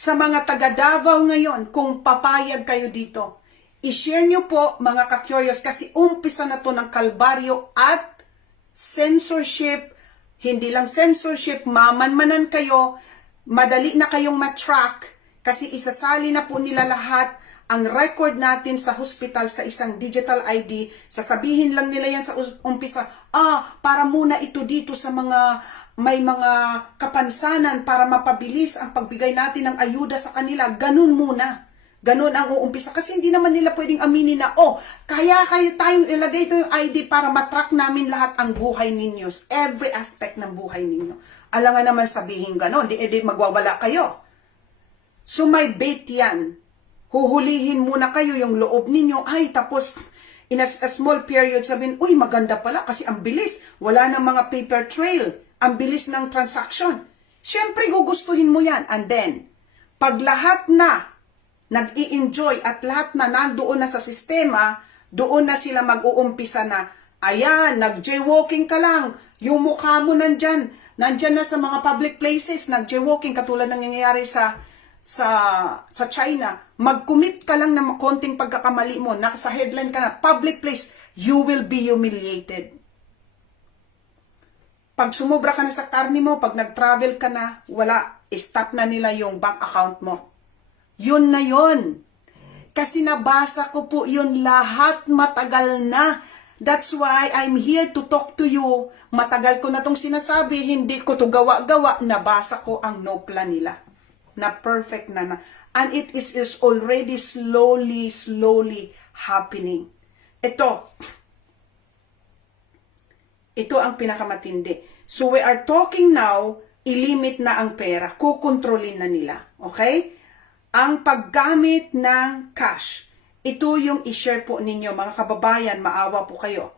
Sa mga taga Davao ngayon, kung papayag kayo dito, i-share nyo po mga ka-curious kasi umpisa na to ng kalbaryo at censorship. Hindi lang censorship, mamanmanan kayo, madali na kayong matrack kasi isasali na po nila lahat ang record natin sa hospital sa isang digital ID. Sasabihin lang nila yan sa umpisa, para muna ito dito sa mga may mga kapansanan para mapabilis ang pagbigay natin ng ayuda sa kanila. Ganun muna. Ganun ang uumpisa. Kasi hindi naman nila pwedeng aminin na, kaya tayong ilagay ito yung ID para matrack namin lahat ang buhay ninyo. Every aspect ng buhay ninyo. Alangan naman sabihin ganun. Di magwawala kayo. So may bait yan. Huhulihin muna kayo yung loob ninyo. Tapos in a small period sabihin, maganda pala kasi ang bilis. Wala nang mga paper trail. Ang bilis ng transaction. Siyempre gugustuhin mo yan. And then, pag lahat na nag-i-enjoy at lahat na nandoon na sa sistema, doon na sila mag-uumpisa na, ayan, nag-jaywalking ka lang, yung mukha mo nandyan na sa mga public places, nag-jaywalking, katulad ng nangyayari sa China, mag-commit ka lang ng konting pagkakamali mo, nasa headline ka na, public place, you will be humiliated. Pag sumubra ka na sa karne mo, pag nag-travel ka na, wala, stop na nila yung bank account mo. Yun na yun. Kasi nabasa ko po yun lahat, matagal na. That's why I'm here to talk to you. Matagal ko na tong sinasabi, hindi ko to gawa-gawa. Nabasa ko ang NOPLA nila. Na perfect na. And it is already slowly happening. Ito ang pinakamatindi. So we are talking now, ilimit na ang pera. Kukontrolin na nila. Okay? Ang paggamit ng cash, ito yung i-share po ninyo, mga kababayan, maawa po kayo.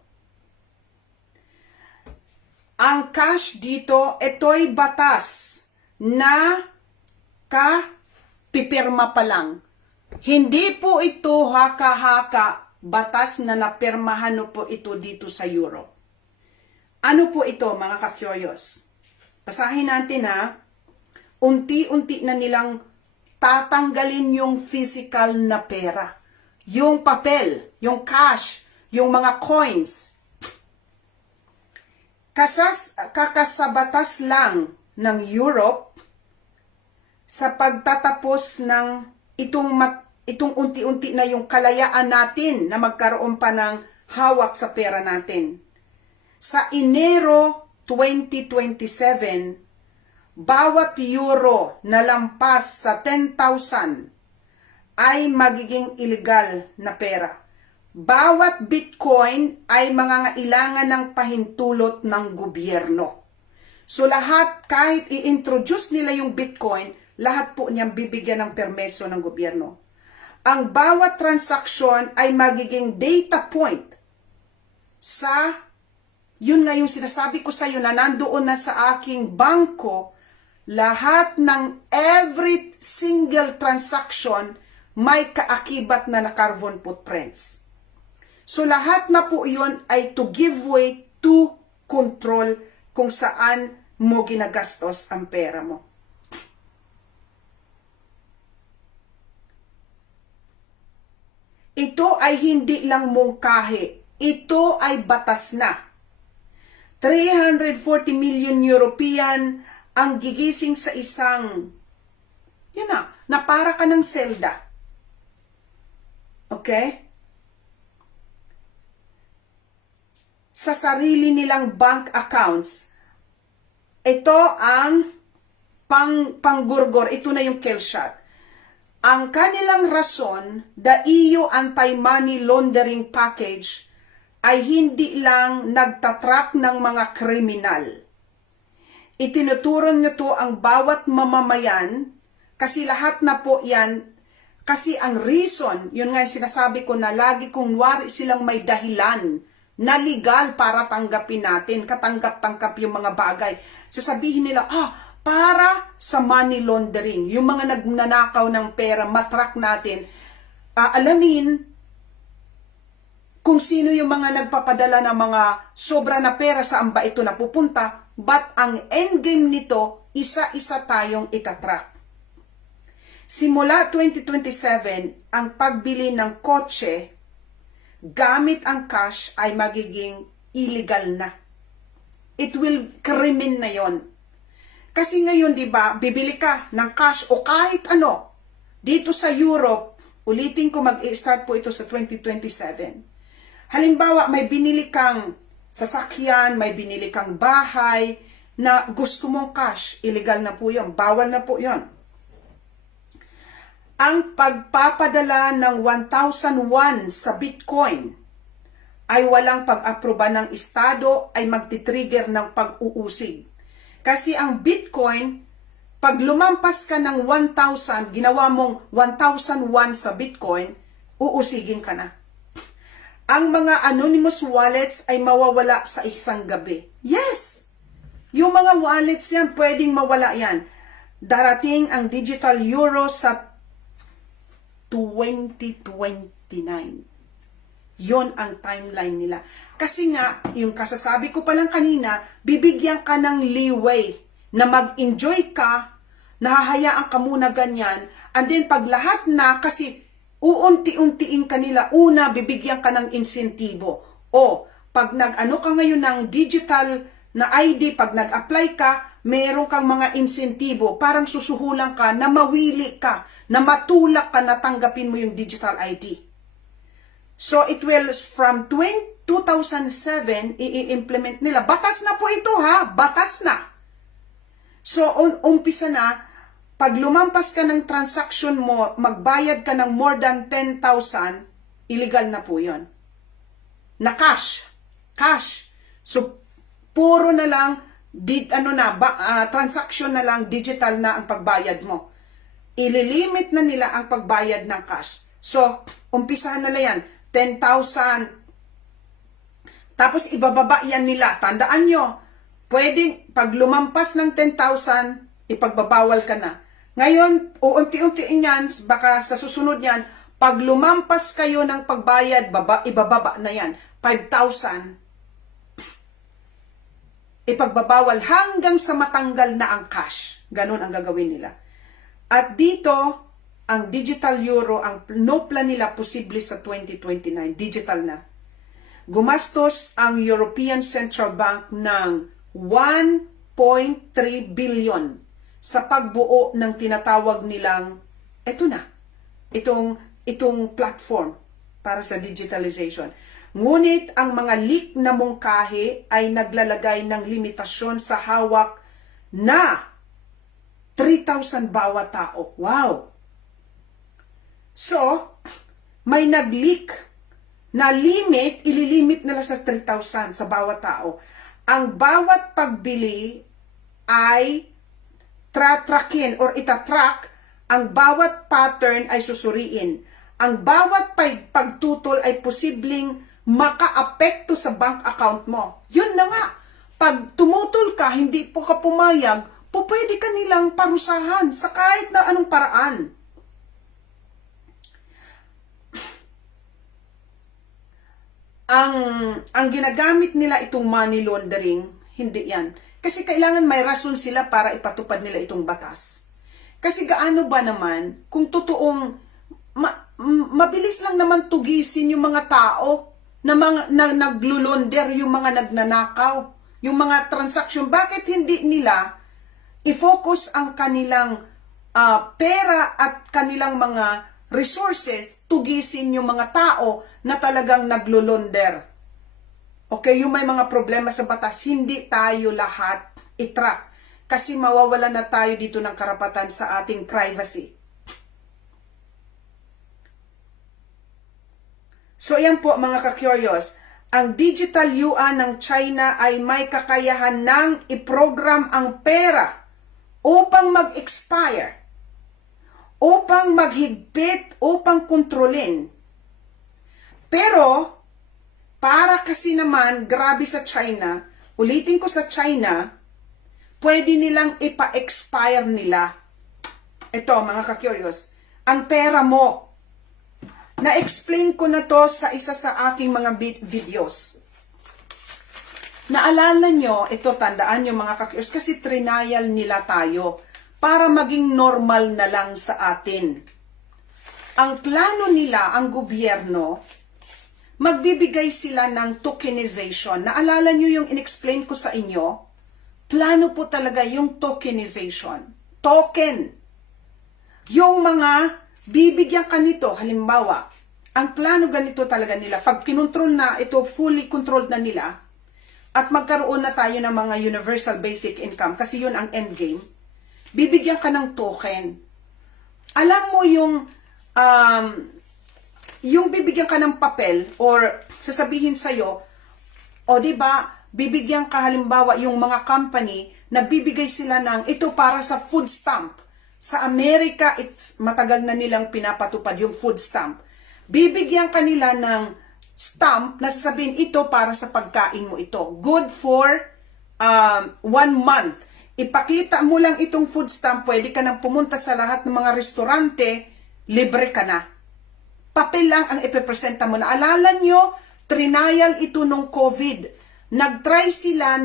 Ang cash dito, ito'y batas na pipirma pa lang. Hindi po ito haka-haka, batas na napirmahan po ito dito sa Europe. Ano po ito, mga ka-curious? Basahin natin unti-unti na nilang tatanggalin yung physical na pera. Yung papel, yung cash, yung mga coins. Kakasabatas lang ng Europe sa pagtatapos ng itong unti-unti na yung kalayaan natin na magkaroon pa ng hawak sa pera natin. Sa Enero 2027, bawat euro na lampas sa 10,000 ay magiging illegal na pera. Bawat bitcoin ay mangangailangan ng pahintulot ng gobyerno. So lahat, kahit i-introduce nila yung bitcoin, lahat po niyang bibigyan ng permeso ng gobyerno. Ang bawat transaksyon ay magiging data point yun nga yung sinasabi ko sa iyo na nandoon na sa aking bangko. Lahat ng every single transaction may kaakibat na carbon footprints. So lahat na po yun ay to give way to control kung saan mo ginagastos ang pera mo. Ito ay hindi lang mungkahi. Ito ay batas na. 340 million European ang gigising sa isang, na para ka ng selda. Okay? Sa sarili nilang bank accounts, ito ang panggurgor, ito na yung kill shot. Ang kanilang rason, the EU Anti-Money Laundering Package, ay hindi lang nagtatrack ng mga kriminal. Itinuturo nito ang bawat mamamayan kasi lahat na po yan, kasi ang reason, yun nga yung sinasabi ko na lagi kung wari silang may dahilan na legal para tanggapin natin, katanggap-tanggap yung mga bagay. Sasabihin nila, para sa money laundering, yung mga nagnanakaw ng pera, matrack natin, alamin kung sino yung mga nagpapadala ng mga sobra na pera, saan ba ito napupunta, but ang endgame nito, isa-isa tayong itatrack. simula 2027, ang pagbili ng kotse gamit ang cash ay magiging illegal na. It will krimen na yon. Kasi ngayon, di ba, bibili ka ng cash o kahit ano, dito sa Europe, ulitin ko, mag-i-start po ito sa 2027. Halimbawa, may binili kang sasakyan, may binili kang bahay, na gusto mong cash, illegal na po yun, bawal na po yun. Ang pagpapadala ng 1,001 sa Bitcoin ay walang pag-aproba ng Estado, ay magti-trigger ng pag-uusig. Kasi ang Bitcoin, pag lumampas ka ng 1,000, ginawa mong 1,001 sa Bitcoin, uusigin ka na. Ang mga anonymous wallets ay mawawala sa isang gabi. Yes! Yung mga wallets yan, pwedeng mawala yan. Darating ang digital euro sa 2029. Yon ang timeline nila. Kasi nga, yung kasasabi ko palang kanina, bibigyan ka ng leeway na mag-enjoy ka, nahahayaan ka muna ganyan, and then pag lahat na, kasi uunti-untiin ka nila, una, bibigyan ka ng insentibo. O, pag nag-ano ka ngayon ng digital na ID, pag nag-apply ka, meron kang mga insentibo, parang susuhulan ka, na mawili ka, na matulak ka, na tanggapin mo yung digital ID. So, it will, from 2007, i-implement nila. Batas na po ito, ha? Batas na. So, umpisa na, pag lumampas ka ng transaction mo, magbayad ka ng more than 10,000, illegal na po yun. Na cash. Cash. So, puro na lang, transaction na lang, digital na ang pagbayad mo. Ililimit na nila ang pagbayad ng cash. So, umpisahan na yan, 10,000. Tapos, ibababa yan nila. Tandaan nyo, pwedeng, pag lumampas ng 10,000, ipagbabawal ka na. Ngayon, uunti-untiin yan, baka sa susunod yan, pag lumampas kayo ng pagbayad, ibababa na yan. 5,000. Ipagbabawal hanggang sa matanggal na ang cash. Ganon ang gagawin nila. At dito, ang digital euro, ang NOPLA nila posible sa 2029. Digital na. Gumastos ang European Central Bank ng 1.3 billion sa pagbuo ng tinatawag nilang, eto na, itong platform para sa digitalization. Ngunit ang mga leak na mungkahi ay naglalagay ng limitasyon sa hawak na 3,000 bawat tao. Wow! So, may nag-leak na limit, ililimit nila sa 3,000 sa bawat tao. Ang bawat pagbili ay tratrakin or itatrack, ang bawat pattern ay susuriin. Ang bawat pagtutol ay posibleng maka-apekto sa bank account mo. Yun na nga. Pag tumutol ka, hindi po ka pumayag, pwede ka nilang parusahan sa kahit na anong paraan. Ang ginagamit nila itong money laundering, hindi yan. Kasi kailangan may rason sila para ipatupad nila itong batas. Kasi gaano ba naman, kung totoong mabilis lang naman tugisin yung mga tao na naglulonder, yung mga nagnanakaw, yung mga transaction, bakit hindi nila i-focus ang kanilang pera at kanilang mga resources, tugisin yung mga tao na talagang naglulonder. Okay, yung may mga problema sa batas, hindi tayo lahat i-track. Kasi mawawala na tayo dito ng karapatan sa ating privacy. So yan po mga ka-curious, ang digital yuan ng China ay may kakayahan ng i-program ang pera upang mag-expire, upang maghigpit, upang kontrolin. Pero, para kasi naman, grabe sa China, ulitin ko sa China, pwede nilang ipa-expire nila. Ito mga ka-curious, ang pera mo. Na-explain ko na to sa isa sa aking mga videos. Naalala nyo, ito tandaan nyo mga ka-curious, kasi trinayal nila tayo. para maging normal na lang sa atin. Ang plano nila, ang gobyerno, magbibigay sila ng tokenization. Naalala nyo yung in-explain ko sa inyo? Plano po talaga yung tokenization. Token. Yung mga bibigyan ka nito, halimbawa, ang plano ganito talaga nila. Pag kinontrol na, ito fully controlled na nila, at magkaroon na tayo ng mga universal basic income, kasi yun ang endgame, bibigyan ka ng token. Alam mo yung bibigyan ka ng papel, or sasabihin sa'yo, o diba, bibigyan ka halimbawa yung mga company, nagbibigay sila ng, ito para sa food stamp. Sa Amerika, matagal na nilang pinapatupad yung food stamp. Bibigyan ka nila ng stamp na sasabihin ito para sa pagkain mo ito. Good for 1 month. Ipakita mo lang itong food stamp, pwede ka nang pumunta sa lahat ng mga restaurante, libre ka na. Papel lang ang ipipresenta mo. Naalala nyo, trinayal ito nung COVID. Nag-try sila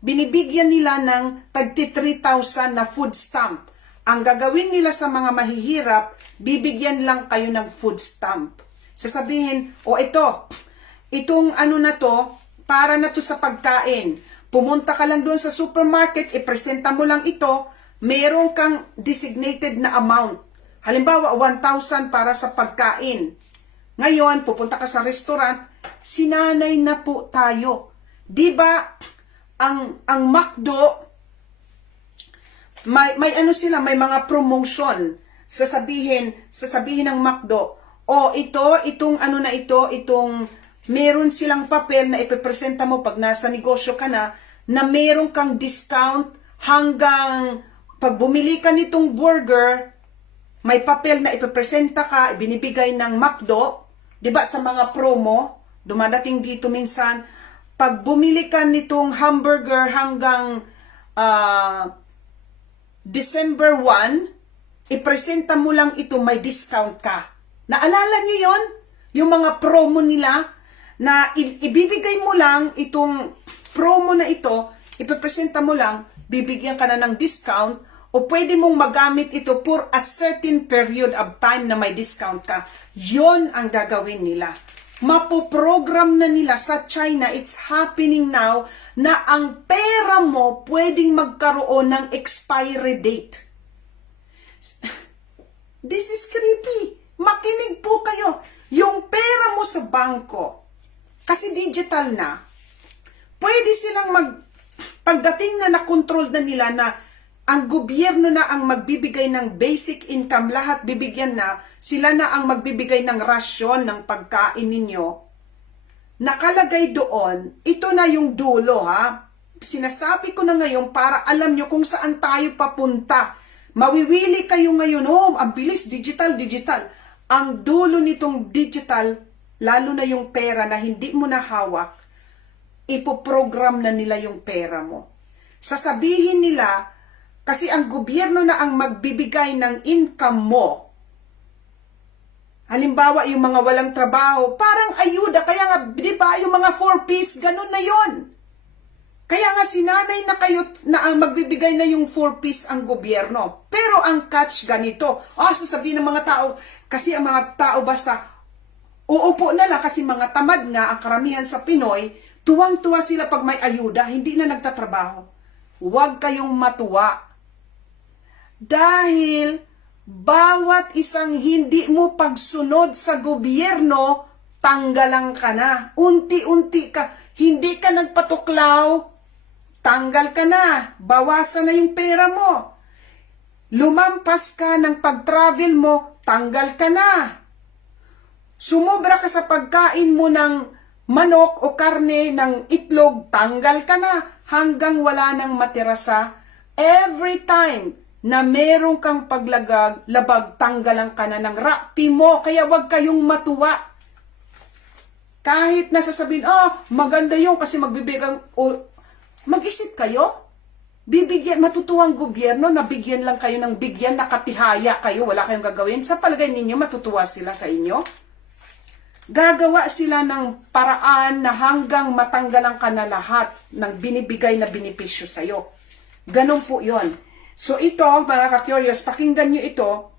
binibigyan nila ng tagti 3,000 na food stamp. Ang gagawin nila sa mga mahihirap, bibigyan lang kayo ng food stamp. Sasabihin, itong ano na to, para na to sa pagkain. Pumunta ka lang doon sa supermarket, ipresenta mo lang ito, meron kang designated na amount. Halimbawa, 1,000 para sa pagkain. Ngayon, pupunta ka sa restaurant, sinanay na po tayo. Diba, ang McDo, may ano sila, may mga promotion. Sasabihin ng McDo, itong ano na itong meron silang papel na ipipresenta mo pag nasa negosyo ka na meron kang discount hanggang pag bumili ka nitong burger, may papel na ipipresenta ka, binibigay ng McDo, 'di ba, sa mga promo, dumadating dito minsan, pag bumili ka nitong hamburger hanggang December 1, ipresenta mo lang ito, may discount ka. Naalala niyo yon? Yung mga promo nila na ibibigay mo lang itong promo na ito, ipipresenta mo lang, bibigyan ka na ng discount, o pwede mong magamit ito for a certain period of time na may discount ka. Yon ang gagawin nila. Mapoprogram na nila sa China, it's happening now, na ang pera mo pwedeng magkaroon ng expiry date. This is creepy. Makinig po kayo. Yung pera mo sa bangko, kasi digital na, pwede silang pagdating na nakontrol na nila na ang gobyerno na ang magbibigay ng basic income, lahat bibigyan na, sila na ang magbibigay ng rasyon ng pagkain ninyo, nakalagay doon, ito na yung dulo ha. Sinasabi ko na ngayon para alam nyo kung saan tayo papunta. Mawiwili kayo ngayon, ang bilis, digital. Ang dulo nitong digital, lalo na yung pera na hindi mo na hawak, ipoprogram na nila yung pera mo. Sasabihin nila, kasi ang gobyerno na ang magbibigay ng income mo. Halimbawa, yung mga walang trabaho, parang ayuda. Kaya nga, di ba, yung mga 4-piece, ganun na yon. Kaya nga, sinanay na kayo na ang magbibigay na yung 4-piece ang gobyerno. Pero ang catch ganito, sasabihin ng mga tao, kasi ang mga tao basta, uupo na lang kasi mga tamad nga, ang karamihan sa Pinoy, tuwang-tuwa sila pag may ayuda, hindi na nagtatrabaho. Huwag kayong matuwa. Dahil, bawat isang hindi mo pagsunod sa gobyerno, tanggalan ka na. Unti-unti ka. Hindi ka nagpatuklaw, tanggal ka na. Bawasan na yung pera mo. Lumampas ka ng pag-travel mo, tanggal ka na. Sumobra ka sa pagkain mo ng manok o karne, ng itlog, tanggal ka na. Hanggang wala nang matira sa every time na meron kang labag, tanggalan ka na ng rapi mo. Kaya wag kayong matuwa. Kahit nasasabihin, maganda yun kasi magbibigay, mag-isip kayo. Matutuwang gobyerno, nabigyan lang kayo ng bigyan, nakatihaya kayo, wala kayong gagawin. Sa palagay ninyo, matutuwa sila sa inyo? Gagawa sila ng paraan na hanggang matanggalan ka na lahat ng binibigay na benepisyo sa'yo. Ganon po yon. So ito, mga ka-curious, pakinggan nyo ito,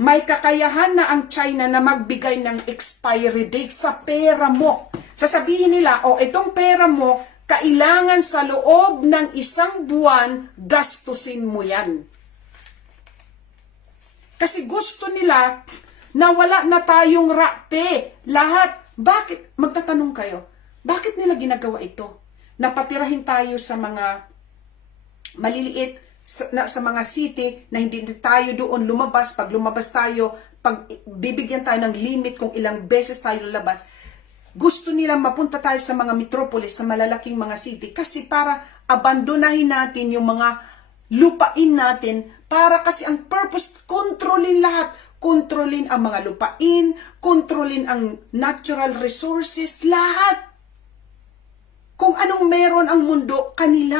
may kakayahan na ang China na magbigay ng expiry date sa pera mo. Sasabihin nila, itong pera mo, kailangan sa loob ng 1 buwan, gastusin mo yan. Kasi gusto nila na wala na tayong rape. Lahat. Bakit? Magtatanong kayo, bakit nila ginagawa ito? Napatirahin tayo sa mga maliliit, sa mga city na hindi tayo doon lumabas. Pag lumabas tayo, pag bibigyan tayo ng limit kung ilang beses tayo lalabas, gusto nilang mapunta tayo sa mga metropolis, sa malalaking mga city, kasi para abandonahin natin yung mga lupain natin, para kasi ang purpose, kontrolin lahat. Kontrolin ang mga lupain, kontrolin ang natural resources, lahat. Kung anong meron ang mundo, kanila.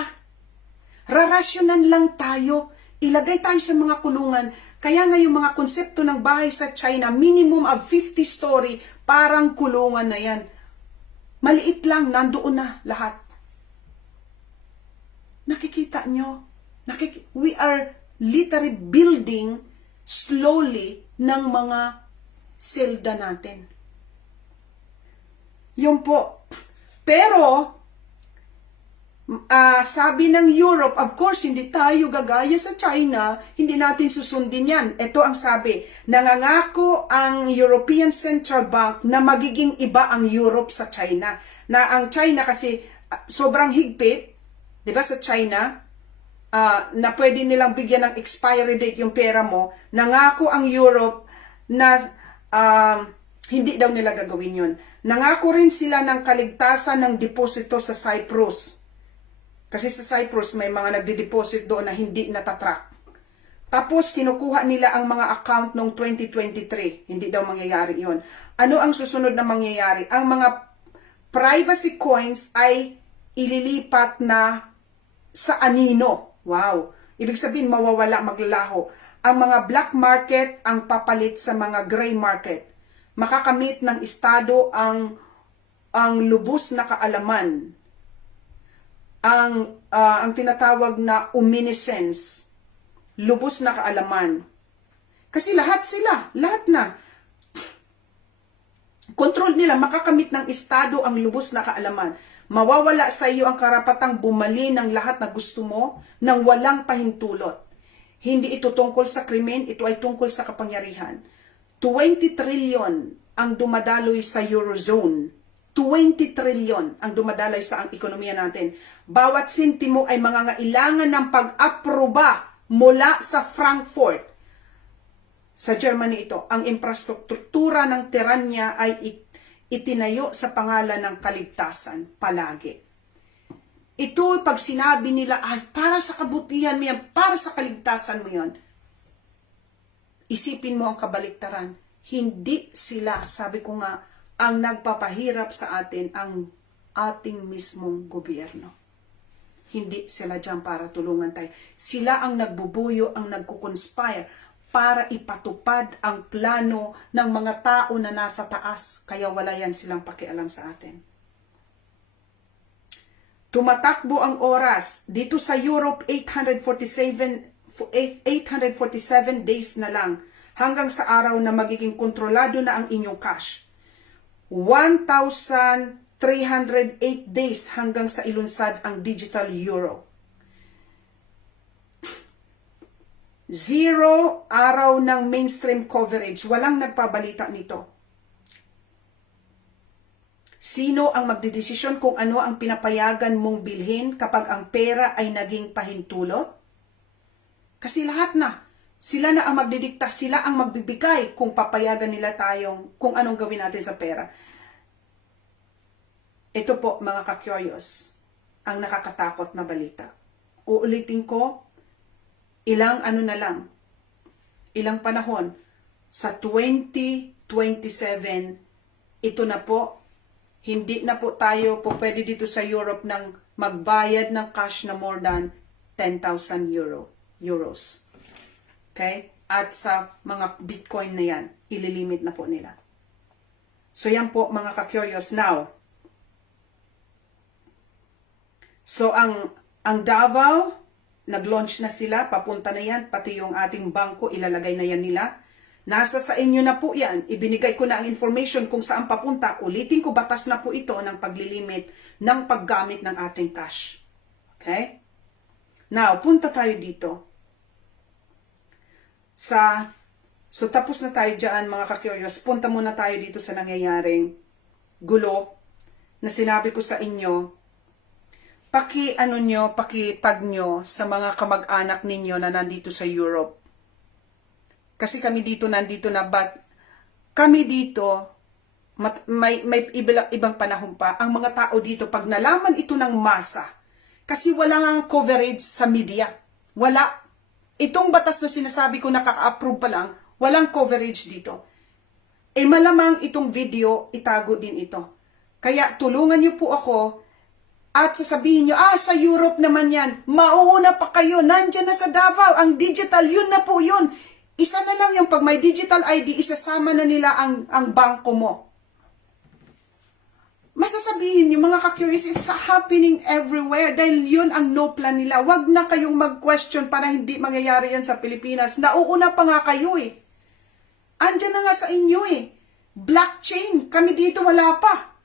Rarasyonan lang tayo. Ilagay tayo sa mga kulungan. Kaya nga yung mga konsepto ng bahay sa China, minimum of 50 story, parang kulungan na yan. Maliit lang, nandoon na lahat. Nakikita nyo? We are literally building slowly ng mga selda natin. Yun po. Pero, sabi ng Europe, of course, hindi tayo gagaya sa China, hindi natin susundin yan. Ito ang sabi, nangangako ang European Central Bank na magiging iba ang Europe sa China. Na ang China kasi sobrang higpit, di ba sa China, na pwede nilang bigyan ng expiry date yung pera mo. Nangako ang Europe na hindi daw nila gagawin yun. Nangako rin sila ng kaligtasan ng deposito sa Cyprus. Kasi sa Cyprus, may mga nagde-deposit doon na hindi natatrack. Tapos, kinukuha nila ang mga account noong 2023. Hindi daw mangyayari yon. Ano ang susunod na mangyayari? Ang mga privacy coins ay ililipat na sa anino. Wow! Ibig sabihin, mawawala, maglalaho. Ang mga black market ang papalit sa mga gray market. Makakamit ng Estado ang lubos na kaalaman. Ang tinatawag na omniscience, lubos na kaalaman. Kasi lahat sila, lahat na. Control nila, makakamit ng Estado ang lubos na kaalaman. Mawawala sa iyo ang karapatang bumali ng lahat na gusto mo nang walang pahintulot. Hindi ito tungkol sa krimen, ito ay tungkol sa kapangyarihan. 20 trillion ang dumadaloy sa Eurozone. 20 trillion ang dumadaloy sa ang ekonomiya natin. Bawat sentimo ay mangangailangan ng pag-aproba mula sa Frankfurt. Sa Germany ito, ang infrastruktura ng tiranya ay itinayo sa pangalan ng kaligtasan palagi. Ito, pag sinabi nila, para sa kabutihan mo yan, para sa kaligtasan mo yan, isipin mo ang kabaliktaran. Hindi sila, sabi ko nga, ang nagpapahirap sa atin ang ating mismong gobyerno. Hindi sila dyan para tulungan tayo. Sila ang nagbubuyo, ang nagkukonspire para ipatupad ang plano ng mga tao na nasa taas. Kaya wala yan silang pakialam sa atin. Tumatakbo ang oras. Dito sa Europe, 847 days na lang hanggang sa araw na magiging kontrolado na ang inyong cash. 1,308 days hanggang sa ilunsad ang digital euro. 0 araw ng mainstream coverage. Walang nagpabalita nito. Sino ang magdedesisyon kung ano ang pinapayagan mong bilhin kapag ang pera ay naging pahintulot? Kasi lahat na. Sila na ang magdidikta, sila ang magbibigay kung papayagan nila tayong, kung anong gawin natin sa pera. Ito po, mga ka-curious, ang nakakatakot na balita. Uulitin ko, ilang panahon, sa 2027, ito na po, hindi na po tayo po pwede dito sa Europe ng magbayad ng cash na more than 10,000 euros. Okay? At sa mga Bitcoin na yan, ililimit na po nila. So yan po mga ka-curious. Now, so ang Davao, nag-launch na sila, papunta na yan, pati yung ating bangko, ilalagay na yan nila. Nasa sa inyo na po yan. Ibinigay ko na ang information kung saan papunta. Ulitin ko, batas na po ito ng paglilimit ng paggamit ng ating cash. Okay? Now, punta tayo dito. So tapos na tayo dyan, mga ka-curious. Punta muna tayo dito sa nangyayaring gulo na sinabi ko sa inyo. Paki-tag nyo sa mga kamag-anak ninyo na nandito sa Europe. Kasi kami dito, nandito na, but kami dito, may ibang panahon pa, ang mga tao dito, pag nalaman ito ng masa, kasi wala nga coverage sa media. Wala. Itong batas na sinasabi ko nakaka-approve pa lang, walang coverage dito. Malamang itong video, itago din ito. Kaya tulungan niyo po ako at sasabihin niyo, sa Europe naman yan, mauuna pa kayo, nandyan na sa Davao, ang digital, yun na po yun. Isa na lang yung pag may digital ID, isasama na nila ang bangko mo. Masasabihin niyo, mga ka-curious, it's happening everywhere dahil yun ang no plan nila. Wag na kayong mag-question para hindi mangyayari yan sa Pilipinas. Nauuna pa nga kayo eh. Andyan na nga sa inyo eh. Blockchain, kami dito wala pa.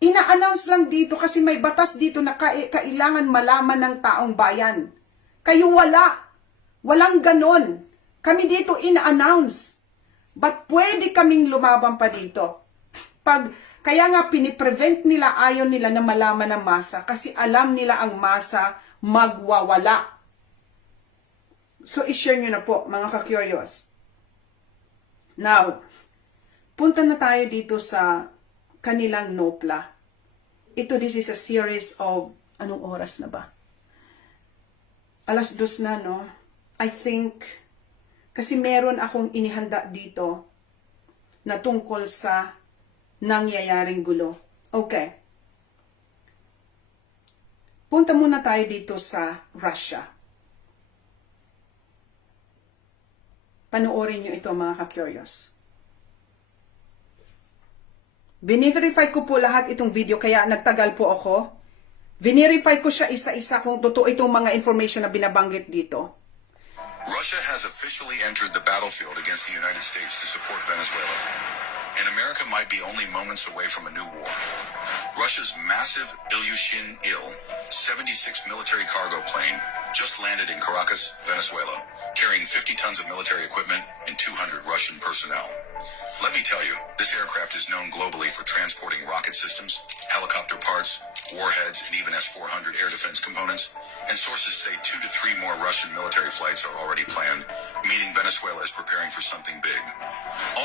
Ina-announce lang dito kasi may batas dito na kailangan malaman ng taong bayan. Kayo wala. Walang ganon. Kami dito ina-announce. But pwede kaming lumaban pa dito. Kaya nga piniprevent nila, ayaw nila na malaman ng masa kasi alam nila ang masa magwawala. So i-share nyo na po, mga ka-curious. Now, punta na tayo dito sa kanilang NOPLA. This is a series of, anong oras na ba? 2:00 na, no? I think, kasi meron akong inihanda dito na tungkol sa nangyayaring gulo. Okay. Punta muna tayo dito sa Russia. Panoorin nyo ito, mga ka-curious. Binverify ko po lahat itong video, kaya nagtagal po ako. Binverify ko siya isa-isa kung totoo itong mga information na binabanggit dito. Russia has officially entered the battlefield against the United States to support Venezuela. And America might be only moments away from a new war. Russia's massive Ilyushin-Il 76 military cargo plane just landed in Caracas, Venezuela, carrying 50 tons of military equipment and 200 Russian personnel. Let me tell you, this aircraft is known globally for transporting rocket systems, helicopter parts, warheads, and even S-400 air defense components, and sources say 2 to 3 more Russian military flights are already planned, meaning Venezuela is preparing for something big.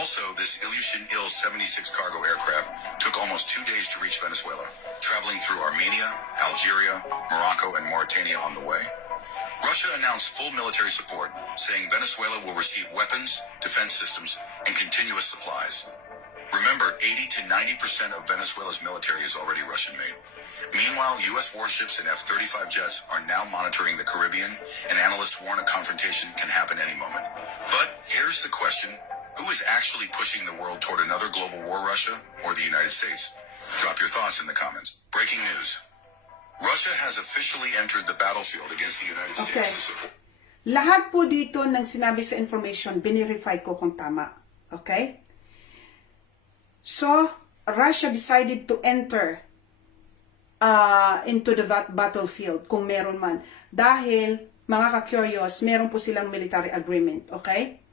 Also, this Ilyushin-Il 76 cargo aircraft took almost 2 days to reach Venezuela, traveling through Armenia, Algeria, Morocco, and Mauritania on the way. Russia announced full military support, saying Venezuela will receive weapons, defense systems, and continuous supplies. Remember, 80 to 90% of Venezuela's military is already Russian-made. Meanwhile, U.S. warships and F-35 jets are now monitoring the Caribbean, and analysts warn a confrontation can happen any moment. But here's the question. Who is actually pushing the world toward another global war, Russia or the United States? Drop your thoughts in the comments. Breaking news. Russia has officially entered the battlefield against the United States to support. Lahat po dito ng sinabi sa information, binirify ko kung tama. Okay? So, Russia decided to enter into the battlefield, kung meron man. Dahil, mga ka-curious, meron po silang military agreement. Okay?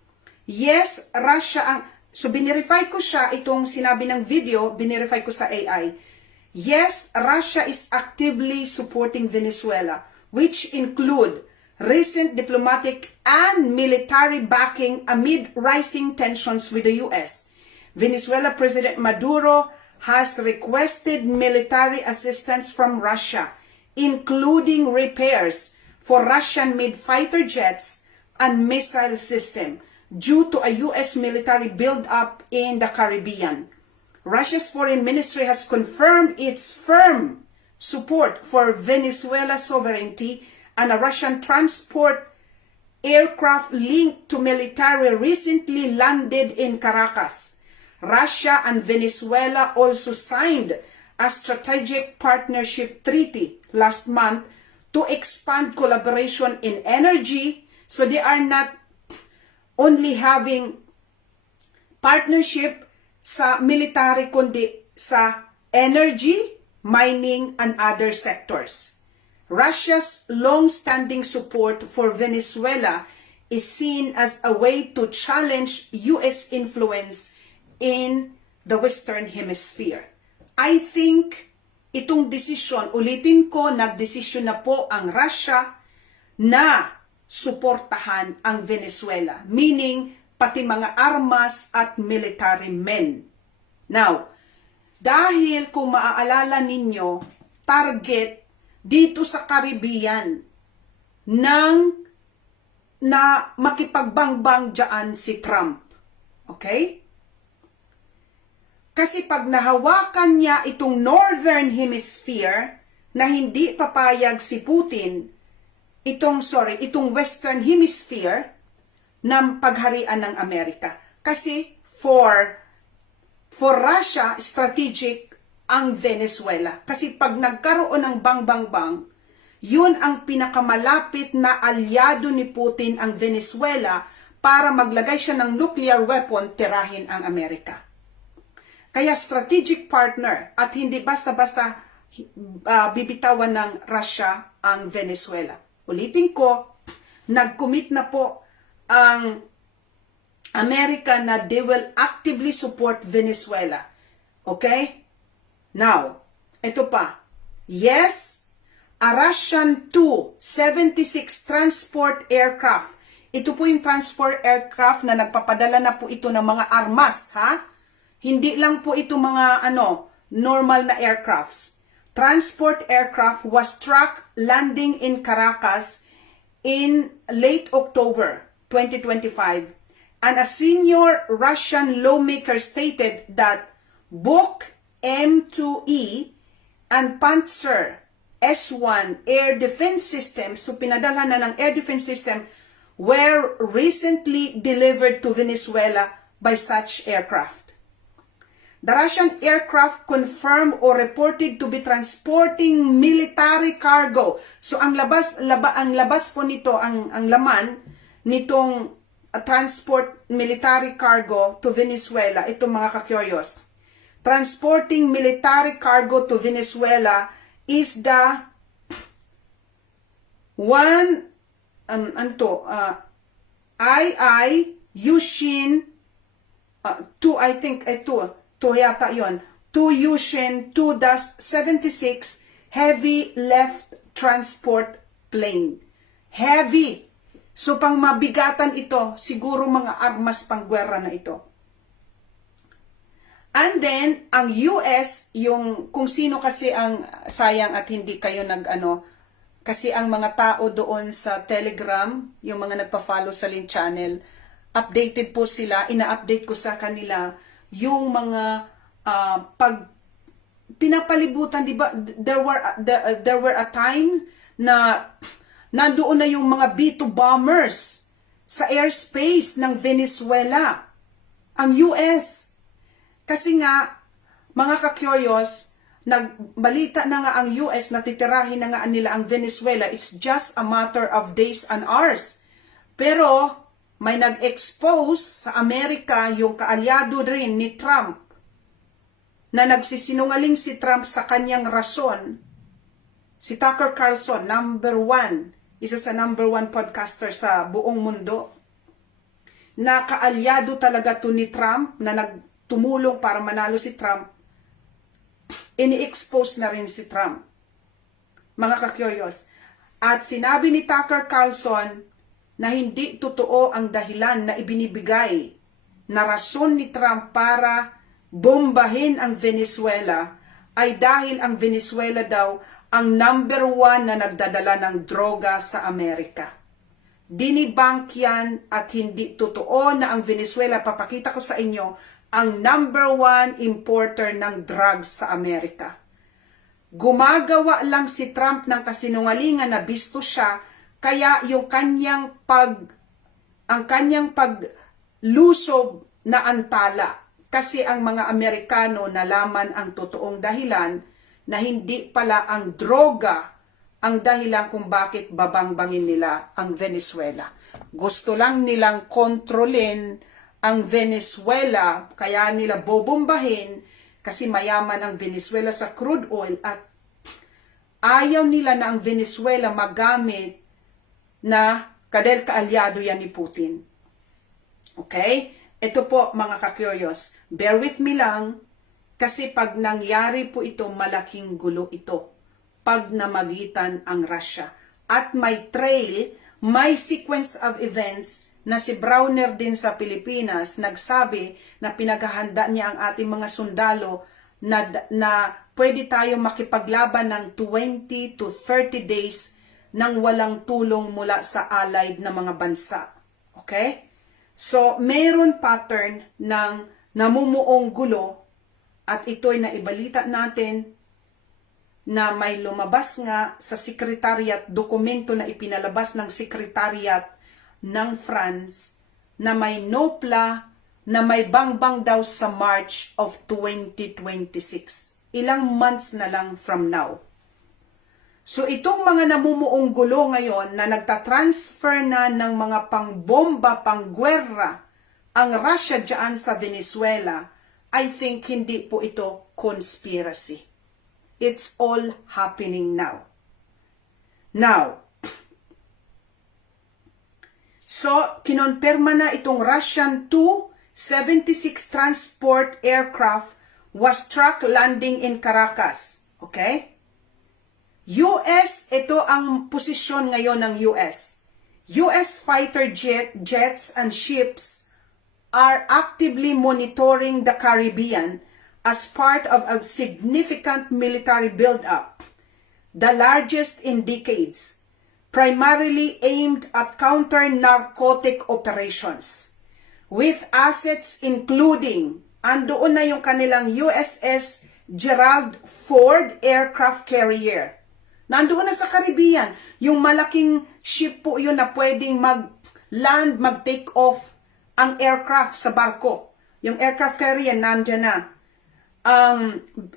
Yes, Russia so binirify ko siya, itong sinabi ng video, binirify ko sa AI. Yes, Russia is actively supporting Venezuela, which include recent diplomatic and military backing amid rising tensions with the U.S. Venezuela President Maduro has requested military assistance from Russia, including repairs for Russian-made fighter jets and missile system due to a U.S. military build-up in the Caribbean. Russia's foreign ministry has confirmed its firm support for Venezuela's sovereignty, and a Russian transport aircraft linked to military recently landed in Caracas. Russia and Venezuela also signed a strategic partnership treaty last month to expand collaboration in energy. So they are not only having partnership sa military kundi sa energy, mining, and other sectors. Russia's long-standing support for Venezuela is seen as a way to challenge U.S. influence in the Western Hemisphere. I think itong desisyon, ulitin ko, nagdesisyon na po ang Russia na suportahan ang Venezuela, meaning pati mga armas at military men. Now, dahil kung maaalala ninyo, target dito sa Caribbean na makipagbangbang dyan si Trump. Okay? Kasi pag nahawakan niya itong Northern Hemisphere na hindi papayag si Putin, itong Western Hemisphere ng pagharian ng Amerika. Kasi for Russia, strategic ang Venezuela. Kasi pag nagkaroon ng bang-bang-bang, yun ang pinakamalapit na alyado ni Putin ang Venezuela para maglagay siya ng nuclear weapon, tirahin ang Amerika. Kaya strategic partner at hindi basta-basta bibitawan ng Russia ang Venezuela. Ulitin ko, nag-commit na po ang Amerika na they will actively support Venezuela. Okay? Now, ito pa. Yes, a Russian Tu-76 transport aircraft. Ito po yung transport aircraft na nagpapadala na po ito ng mga armas, ha? Hindi lang po ito mga normal na aircrafts. Transport aircraft was struck landing in Caracas in late October 2025. And a senior Russian lawmaker stated that Buk M2E and Panzer S1 air defense systems, so pinadala na ng air defense system, were recently delivered to Venezuela by such aircraft. The Russian aircraft confirmed or reported to be transporting military cargo. So ang labas po nito, ang laman nitong transport military cargo to Venezuela, itong mga ka-curious. Transporting military cargo to Venezuela is the Yushin 2, I think ito yata yon. Yushin 2-76 heavy left transport plane. Heavy. So pang mabigatan ito, siguro mga armas panggwerra na ito. And then, ang US, kung sino kasi ang sayang at hindi kayo kasi ang mga tao doon sa Telegram, yung mga nagpa-follow sa Link Channel, updated po sila, ina-update ko sa kanila, yung mga pinapalibutan, di ba? There were a time na nandoon na yung mga B-2 bombers sa airspace ng Venezuela, ang US. Kasi nga, mga ka-curious, nagbalita na nga ang US na titirahin na nga nila ang Venezuela. It's just a matter of days and hours. Pero, may nag-expose sa Amerika yung kaalyado rin ni Trump na nagsisinungaling si Trump sa kanyang rason. Si Tucker Carlson, isa sa number one podcaster sa buong mundo, na kaalyado talaga to ni Trump, na tumulong para manalo si Trump, ini-expose na rin si Trump. Mga ka-curious. At sinabi ni Tucker Carlson na hindi totoo ang dahilan na ibinibigay na rason ni Trump para bombahin ang Venezuela ay dahil ang Venezuela daw ang number 1 na nagdadala ng droga sa Amerika. Dinibank yan at hindi totoo na ang Venezuela, papakita ko sa inyo, ang number 1 importer ng drugs sa Amerika. Gumagawa lang si Trump ng kasinungalingan na bisto siya, kaya yung kanyang paglusob na antala. Kasi ang mga Amerikano nalaman ang totoong dahilan na hindi pala ang droga ang dahilan kung bakit babangbangin nila ang Venezuela. Gusto lang nilang kontrolin ang Venezuela, kaya nila bobombahin kasi mayaman ang Venezuela sa crude oil at ayaw nila na ang Venezuela magamit na kadel kaalyado yan ni Putin. Okay? Ito po mga ka-curious, bear with me lang kasi pag nangyari po ito, malaking gulo ito pag namagitan ang Russia. At may trail, may sequence of events na si Browner din sa Pilipinas nagsabi na pinaghahanda niya ang ating mga sundalo na pwede tayo makipaglaban ng 20 to 30 days nang walang tulong mula sa allied na mga bansa. Okay? So, meron pattern ng namumuong gulo at ito'y naibalita natin na may lumabas nga sa Secretariat, dokumento na ipinalabas ng Secretariat ng France na may NOPLA na may bangbang daw sa March of 2026. Ilang months na lang from now. So itong mga namumuong gulo ngayon na nagtatransfer na ng mga pangbomba, panggwerra ang Russia dyan sa Venezuela, I think hindi po ito conspiracy. It's all happening now. Now, so kinonperma na itong Russian Tu-76 transport aircraft was struck landing in Caracas. Okay? US, ito ang posisyon ngayon ng US. US fighter jets and ships are actively monitoring the Caribbean as part of a significant military build-up, the largest in decades, primarily aimed at counter-narcotic operations, with assets including, andoon na yung kanilang USS Gerald Ford aircraft carrier. Nandoon na sa Caribbean, yung malaking ship po yun na pwedeng mag-land, mag-take off ang aircraft sa barko. Yung aircraft carrier nandyan na.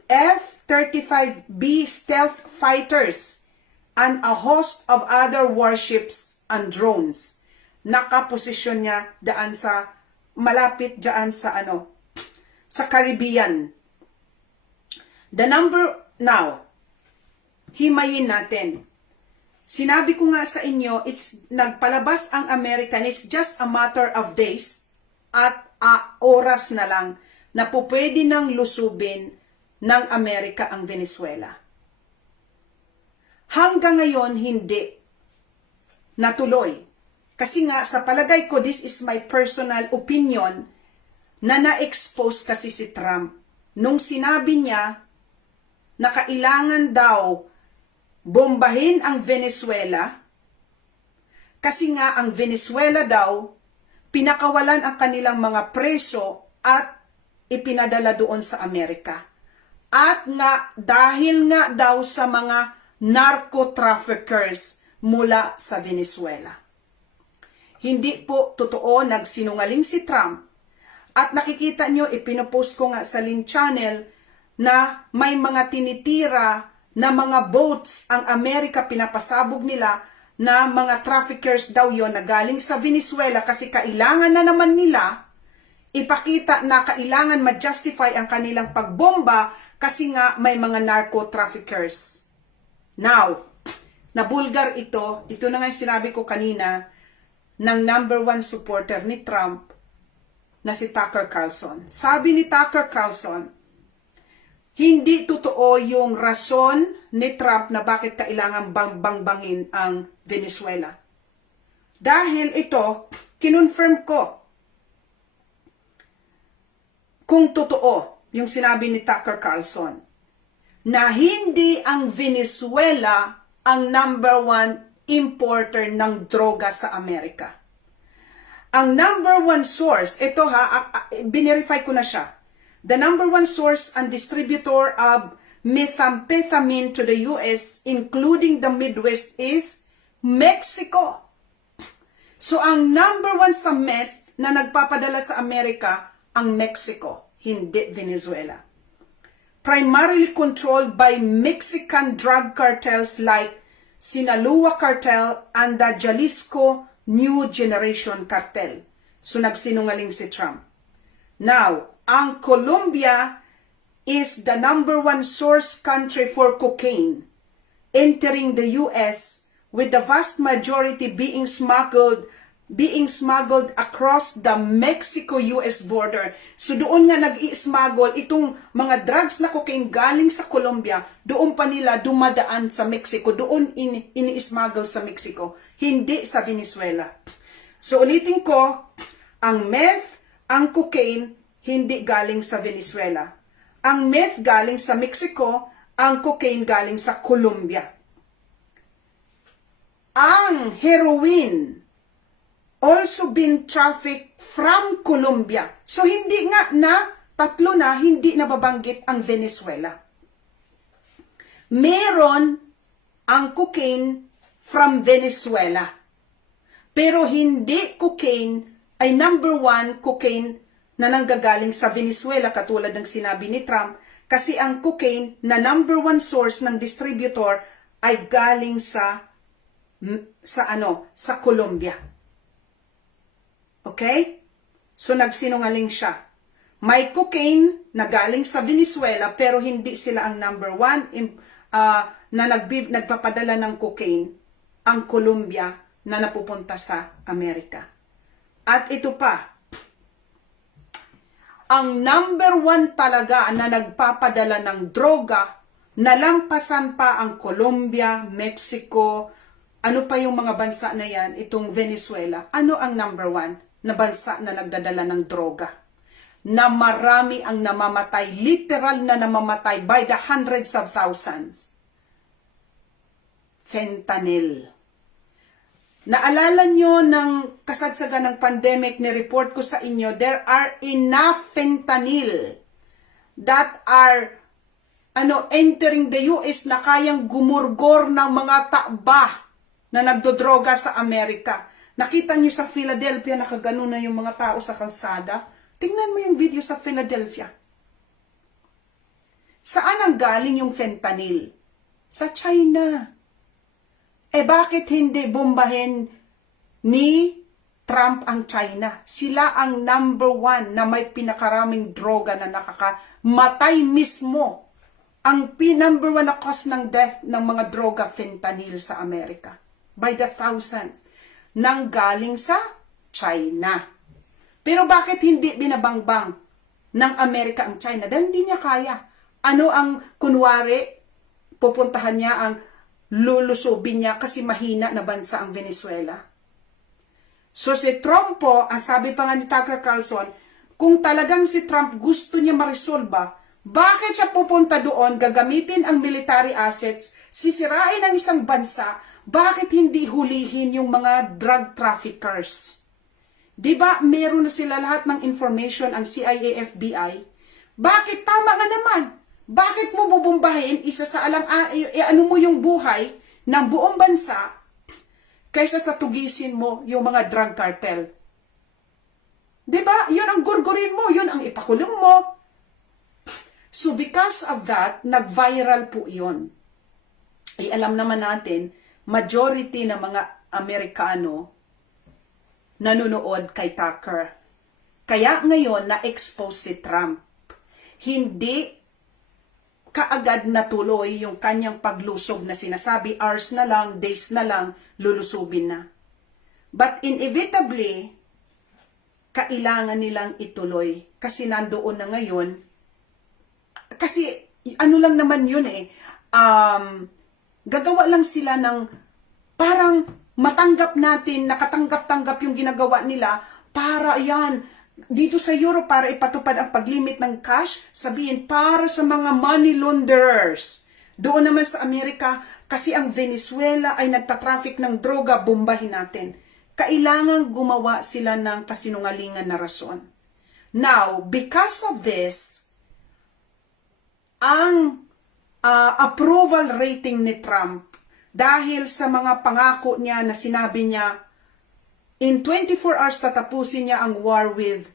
F-35B stealth fighters and a host of other warships and drones. Nakaposisyon niya daan sa, malapit dyan sa sa Caribbean. The number, now, himayin natin. Sinabi ko nga sa inyo, nagpalabas ang American, it's just a matter of days at oras na lang na po pwede nang lusubin ng Amerika ang Venezuela. Hanggang ngayon, hindi natuloy. Kasi nga, sa palagay ko, this is my personal opinion, na na-expose kasi si Trump. Nung sinabi niya na kailangan daw bombahin ang Venezuela, kasi nga ang Venezuela daw, pinakawalan ang kanilang mga preso at ipinadala doon sa Amerika. At nga, dahil nga daw sa mga narco-traffickers mula sa Venezuela. Hindi po totoo, nagsinungaling si Trump. At nakikita nyo, ipinopost ko nga sa Link Channel na may mga tinitira na mga boats ang Amerika, pinapasabog nila na mga traffickers daw yon na galing sa Venezuela kasi kailangan na naman nila ipakita na kailangan ma-justify ang kanilang pagbomba kasi nga may mga narco-traffickers. Now, nabulgar ito na nga yung sinabi ko kanina, ng number 1 supporter ni Trump na si Tucker Carlson. Sabi ni Tucker Carlson, hindi totoo yung rason ni Trump na bakit kailangan bangbangin ang Venezuela. Dahil ito, kinonfirm ko kung totoo yung sinabi ni Tucker Carlson na hindi ang Venezuela ang number 1 importer ng droga sa Amerika. Ang number 1 source, ito binirify ko na siya. The number 1 source and distributor of methamphetamine to the US, including the Midwest, is Mexico. So, ang number 1 sa meth na nagpapadala sa Amerika, ang Mexico, hindi Venezuela. Primarily controlled by Mexican drug cartels like Sinaloa Cartel and the Jalisco New Generation Cartel. So nagsinungaling si Trump. Now, ang Colombia is the #1 source country for cocaine entering the US, with the vast majority being smuggled across the Mexico-US border. So doon nga nag-i-smuggle itong mga drugs na cocaine galing sa Colombia, doon pa nila dumadaan sa Mexico, doon ini-smuggle sa Mexico, hindi sa Venezuela. So ulitin ko, ang meth, ang cocaine, hindi galing sa Venezuela. Ang meth galing sa Mexico, ang cocaine galing sa Colombia. Ang heroin also been trafficked from Colombia. So hindi nga na, tatlo na, hindi nababanggit ang Venezuela. Meron ang cocaine from Venezuela. Pero hindi cocaine ay #1 cocaine na nanggagaling sa Venezuela katulad ng sinabi ni Trump, kasi ang cocaine na #1 source ng distributor ay galing sa Colombia. Okay? So nagsinungaling siya. May cocaine na galing sa Venezuela pero hindi sila ang #1 na nagpapadala ng cocaine, ang Colombia na napupunta sa Amerika. At ito pa, ang #1 talaga na nagpapadala ng droga, nalampasan pa ang Colombia, Mexico, ano pa yung mga bansa na yan, itong Venezuela. Ano ang #1 na bansa na nagdadala ng droga? Na marami ang namamatay, literal na namamatay by the hundreds of thousands. Fentanyl. Naalala nyo ng kasagsagan ng pandemic, ni-report ko sa inyo, there are enough fentanyl that are entering the US na kayang gumurgor ng mga takba na nagdodroga sa Amerika. Nakita nyo sa Philadelphia, nakagano na yung mga tao sa kalsada. Tingnan mo yung video sa Philadelphia. Saan ang galing yung fentanyl? Sa China. Bakit hindi bombahin ni Trump ang China? Sila ang #1 na may pinakaraming droga na nakakamatay mismo. Ang #1 na cause ng death ng mga droga, fentanyl sa Amerika. By the thousands. Nang galing sa China. Pero bakit hindi binabangbang ng Amerika ang China? Dahil hindi niya kaya. Ano ang kunwari, pupuntahan niya ang lulusubin niya kasi mahina na bansa ang Venezuela. So si Trump po, ang sabi pa nga ni Tucker Carlson, kung talagang si Trump gusto niya marisolba, bakit siya pupunta doon, gagamitin ang military assets, sisirain ang isang bansa, bakit hindi hulihin yung mga drug traffickers? Diba meron na sila lahat ng information ang CIA, FBI? Bakit tama nga naman? Bakit mo bubumbahin isa sa ano mo yung buhay ng buong bansa kaysa sa tugisin mo yung mga drug cartel? Diba? Yun ang gurgurin mo, yun ang ipakulong mo. So because of that, nag-viral po yun. Alam naman natin, majority ng mga Amerikano nanonood kay Tucker. Kaya ngayon na-expose si Trump. Hindi kaagad natuloy yung kanyang paglusob na sinasabi, hours na lang, days na lang, lulusubin na. But inevitably, kailangan nilang ituloy kasi nandoon na ngayon. Kasi ano lang naman yun gagawa lang sila ng parang matanggap natin, nakatanggap-tanggap yung ginagawa nila para yan, dito sa Europe para ipatupad ang paglimit ng cash, sabihin para sa mga money launderers. Doon naman sa Amerika, kasi ang Venezuela ay nagtatraffic ng droga, bombahin natin. Kailangan gumawa sila ng kasinungalingan na rason. Now, because of this, ang approval rating ni Trump, dahil sa mga pangako niya na sinabi niya, in 24 hours tatapusin niya ang war with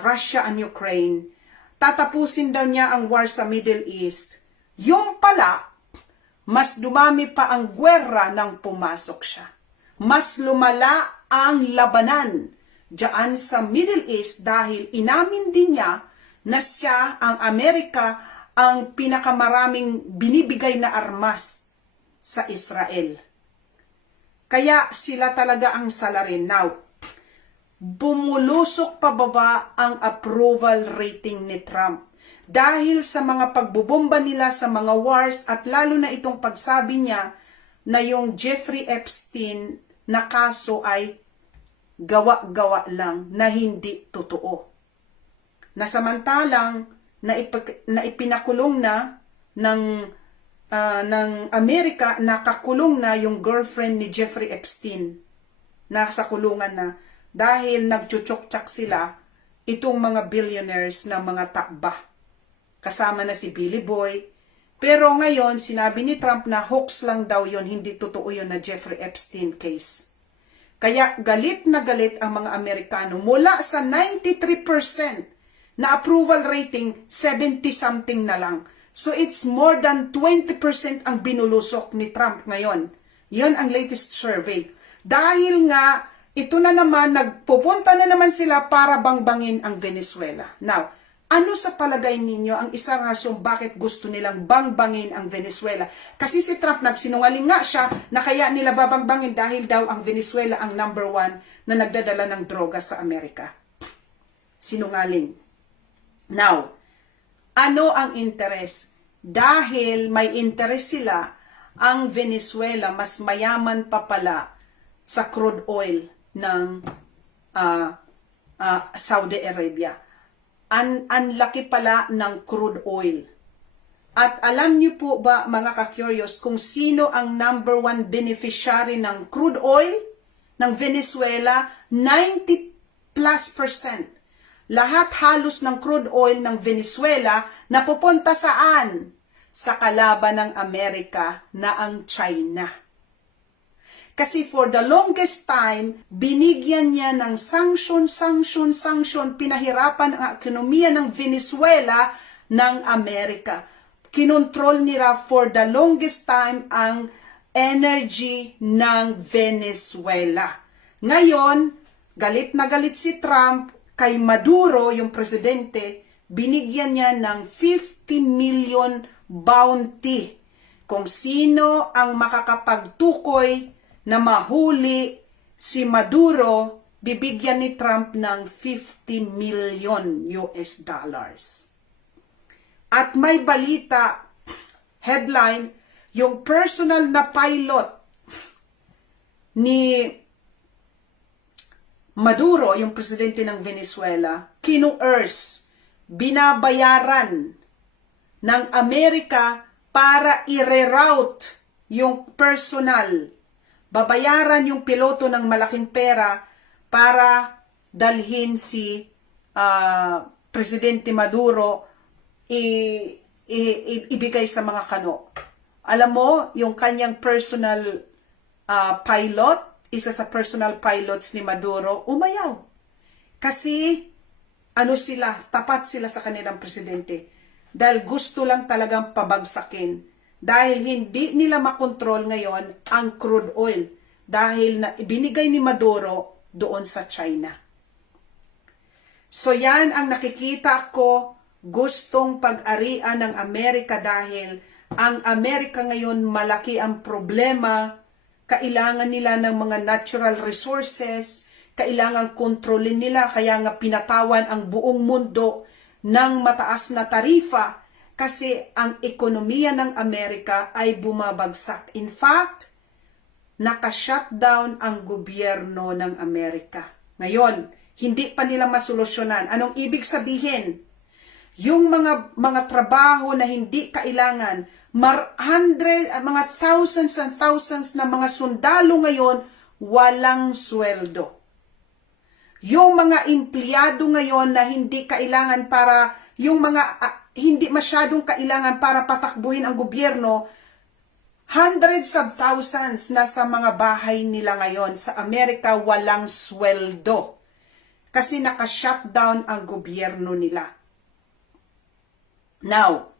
Russia and Ukraine. Tatapusin daw niya ang war sa Middle East. Yung pala, mas dumami pa ang gwera nang pumasok siya. Mas lumala ang labanan diyan sa Middle East dahil inamin din niya na siya, ang Amerika, ang pinakamaraming binibigay na armas sa Israel. Kaya sila talaga ang salarin. Now, bumulusok pababa ang approval rating ni Trump dahil sa mga pagbubomba nila sa mga wars at lalo na itong pagsabi niya na yung Jeffrey Epstein na kaso ay gawa-gawa lang na hindi totoo. Na samantalang na ipinakulong na ng Amerika, nakakulong na yung girlfriend ni Jeffrey Epstein. Nasa kulungan na dahil nagchuchok-chak sila itong mga billionaires na mga takba. Kasama na si Billy Boy. Pero ngayon, sinabi ni Trump na hoax lang daw yon, hindi totoo yon na Jeffrey Epstein case. Kaya galit na galit ang mga Amerikano. Mula sa 93% na approval rating, 70-something na lang. So it's more than 20% ang binulusok ni Trump ngayon. Yon ang latest survey. Dahil nga, ito na naman, nagpupunta na naman sila para bangbangin ang Venezuela. Now, ano sa palagay ninyo ang isang rason bakit gusto nilang bangbangin ang Venezuela? Kasi si Trump nagsinungaling nga siya na kaya nila babangbangin dahil daw ang Venezuela ang number 1 na nagdadala ng droga sa Amerika. Sinungaling. Now, ano ang interes? Dahil may interes sila, ang Venezuela mas mayaman pa pala sa crude oil ng Saudi Arabia. Ang laki pala ng crude oil. At alam niyo po ba mga ka-curious kung sino ang number 1 beneficiary ng crude oil ng Venezuela? 90+%. Lahat halos ng crude oil ng Venezuela napupunta saan? Sa kalaban ng Amerika na ang China. Kasi for the longest time, binigyan niya ng sanction, pinahirapan ang ekonomiya ng Venezuela ng Amerika. Kinontrol nila for the longest time ang energy ng Venezuela. Ngayon, galit na galit si Trump kay Maduro, yung presidente, binigyan niya ng 50 million bounty kung sino ang makakapagtukoy na mahuli si Maduro, bibigyan ni Trump ng 50 million US dollars. At may balita, headline, yung personal na pilot ni Maduro, yung presidente ng Venezuela, kinuurs, binabayaran ng Amerika para i-reroute yung personal. Babayaran yung piloto ng malaking pera para dalhin si Presidente Maduro ibigay sa mga kano. Alam mo, yung kanyang personal pilot, isa sa personal pilots ni Maduro, umayaw. Kasi tapat sila sa kanilang presidente. Dahil gusto lang talagang pabagsakin. Dahil hindi nila makontrol ngayon ang crude oil dahil binigay ni Maduro doon sa China. So yan ang nakikita ko, gustong pag-arian ng Amerika dahil ang Amerika ngayon malaki ang problema, kailangan nila ng mga natural resources, kailangan kontrolin nila, kaya nga pinatawan ang buong mundo ng mataas na tarifa. Kasi ang ekonomiya ng Amerika ay bumabagsak. In fact, naka-shutdown ang gobyerno ng Amerika. Ngayon, hindi pa nila masolusyonan. Anong ibig sabihin? Yung mga trabaho na hindi kailangan, mga thousands and thousands na mga sundalo ngayon, walang sweldo. Yung mga empleyado ngayon na hindi kailangan para, yung mga hindi masyadong kailangan para patakbuhin ang gobyerno, hundreds of thousands na sa mga bahay nila ngayon sa Amerika walang sweldo. Kasi naka-shutdown ang gobyerno nila. Now,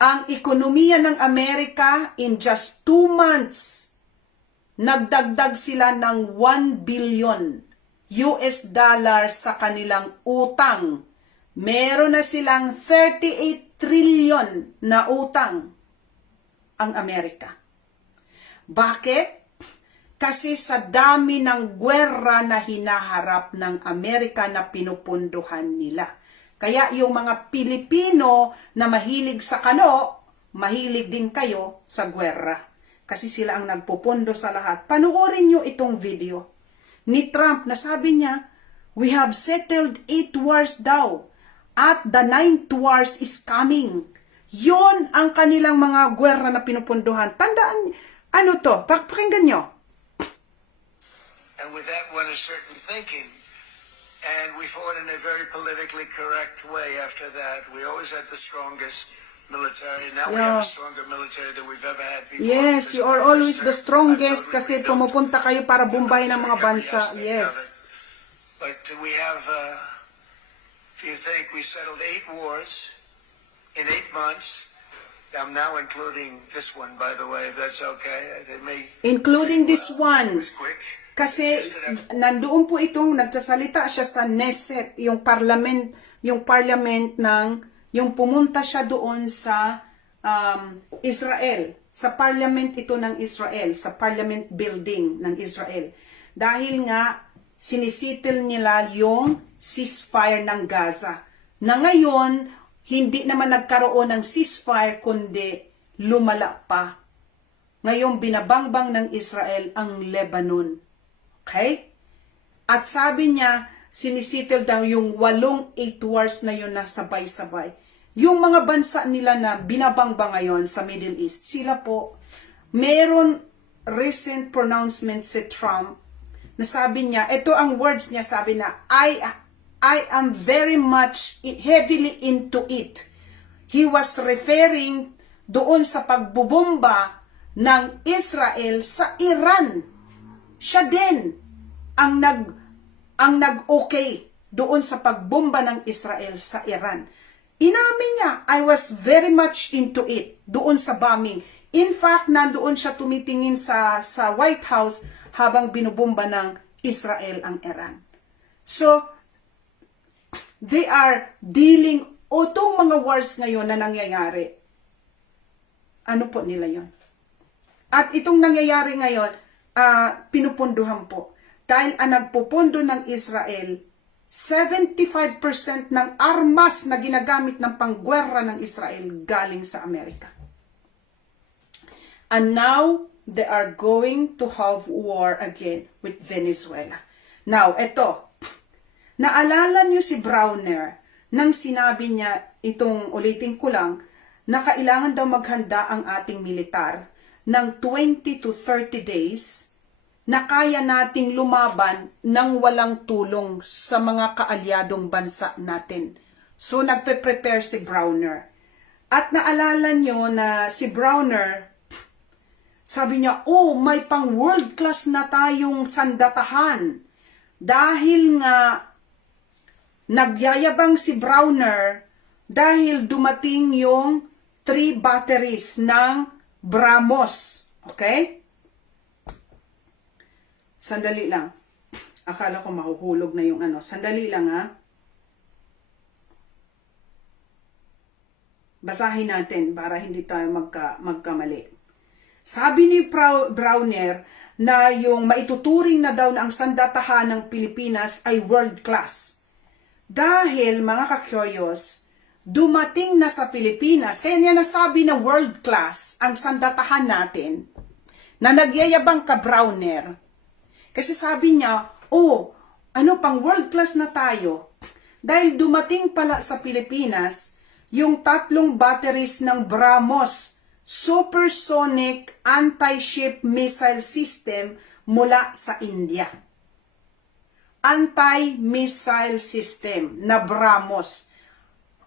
ang ekonomiya ng Amerika in just 2 months, nagdagdag sila ng 1 billion US dollar sa kanilang utang. Meron na silang 38 trillion na utang ang Amerika. Bakit? Kasi sa dami ng gwerra na hinaharap ng Amerika na pinupunduhan nila. Kaya yung mga Pilipino na mahilig sa kano, mahilig din kayo sa gwerra. Kasi sila ang nagpupundo sa lahat. Panoorin nyo itong video ni Trump na sabi niya, we have settled 8 wars daw. At the 9th wars is coming. Yon ang kanilang mga gwerra na pinupunduhan. Tandaan, ano to? Pakinggan nyo. And with that went a certain thinking. And we fought in a very politically correct way after that. We always had the strongest military. Now we have a stronger military than we've ever had before. Yes, you are always the strongest kasi pumupunta kayo para bumbayin ng mga bansa. Yes. But we have, if you think we settled 8 wars in 8 months, I'm now including this one, by the way, if that's okay. They may Including say, this one. It was quick. Kasi nandoon po itong nagsasalita siya sa Knesset, yung parliament yung pumunta siya doon sa Israel, sa parliament ito ng Israel, sa parliament building ng Israel. Dahil nga sinisitil nila yung ceasefire ng Gaza. Na ngayon, hindi naman nagkaroon ng ceasefire kundi lumala pa. Ngayon binabangbang ng Israel ang Lebanon. Okay? At sabi niya, sinisitil daw yung 8 wars na yun na sabay-sabay. Yung mga bansa nila na binabangba ngayon sa Middle East, sila po, meron recent pronouncement si Trump na sabi niya, ito ang words niya, sabi na, I am very much heavily into it. He was referring doon sa pagbubomba ng Israel sa Iran. Siya din ang nag-okay doon sa pagbomba ng Israel sa Iran. Inamin niya, I was very much into it doon sa bombing. In fact, nandoon siya tumitingin sa White House habang binubomba ng Israel ang Iran. So, they are dealing, itong mga wars ngayon na nangyayari, ano po nila yon? At itong nangyayari ngayon, pinupunduhan po. Dahil ang nagpupundo ng Israel, 75% ng armas na ginagamit ng panggwerra ng Israel galing sa Amerika. And now, they are going to have war again with Venezuela. Now, eto, naalala niyo si Browner nang sinabi niya, itong ulitin ko lang, na kailangan daw maghanda ang ating militar ng 20 to 30 days na kaya nating lumaban ng walang tulong sa mga kaalyadong bansa natin. So, nagpe-prepare si Browner. At naalala nyo na si Browner, sabi niya, oh, may pang world class na tayong sandatahan. Dahil nga, nagyayabang si Browner dahil dumating yung 3 batteries ng BrahMos. Okay? Sandali lang. Akala ko mahuhulog na yung ano. Sandali lang ha. Basahin natin para hindi tayo magkamali. Sabi ni Browner na yung maituturing na daw na ang sandatahan ng Pilipinas ay world class. Dahil mga ka-curious, dumating na sa Pilipinas, kaya niya nasabi na world class ang sandatahan natin, na nagyayabang ka Browner. Kasi sabi niya, oh, ano pang world class na tayo? Dahil dumating pala sa Pilipinas, yung 3 batteries ng BrahMos, supersonic anti-ship missile system mula sa India. Anti-missile system na BrahMos.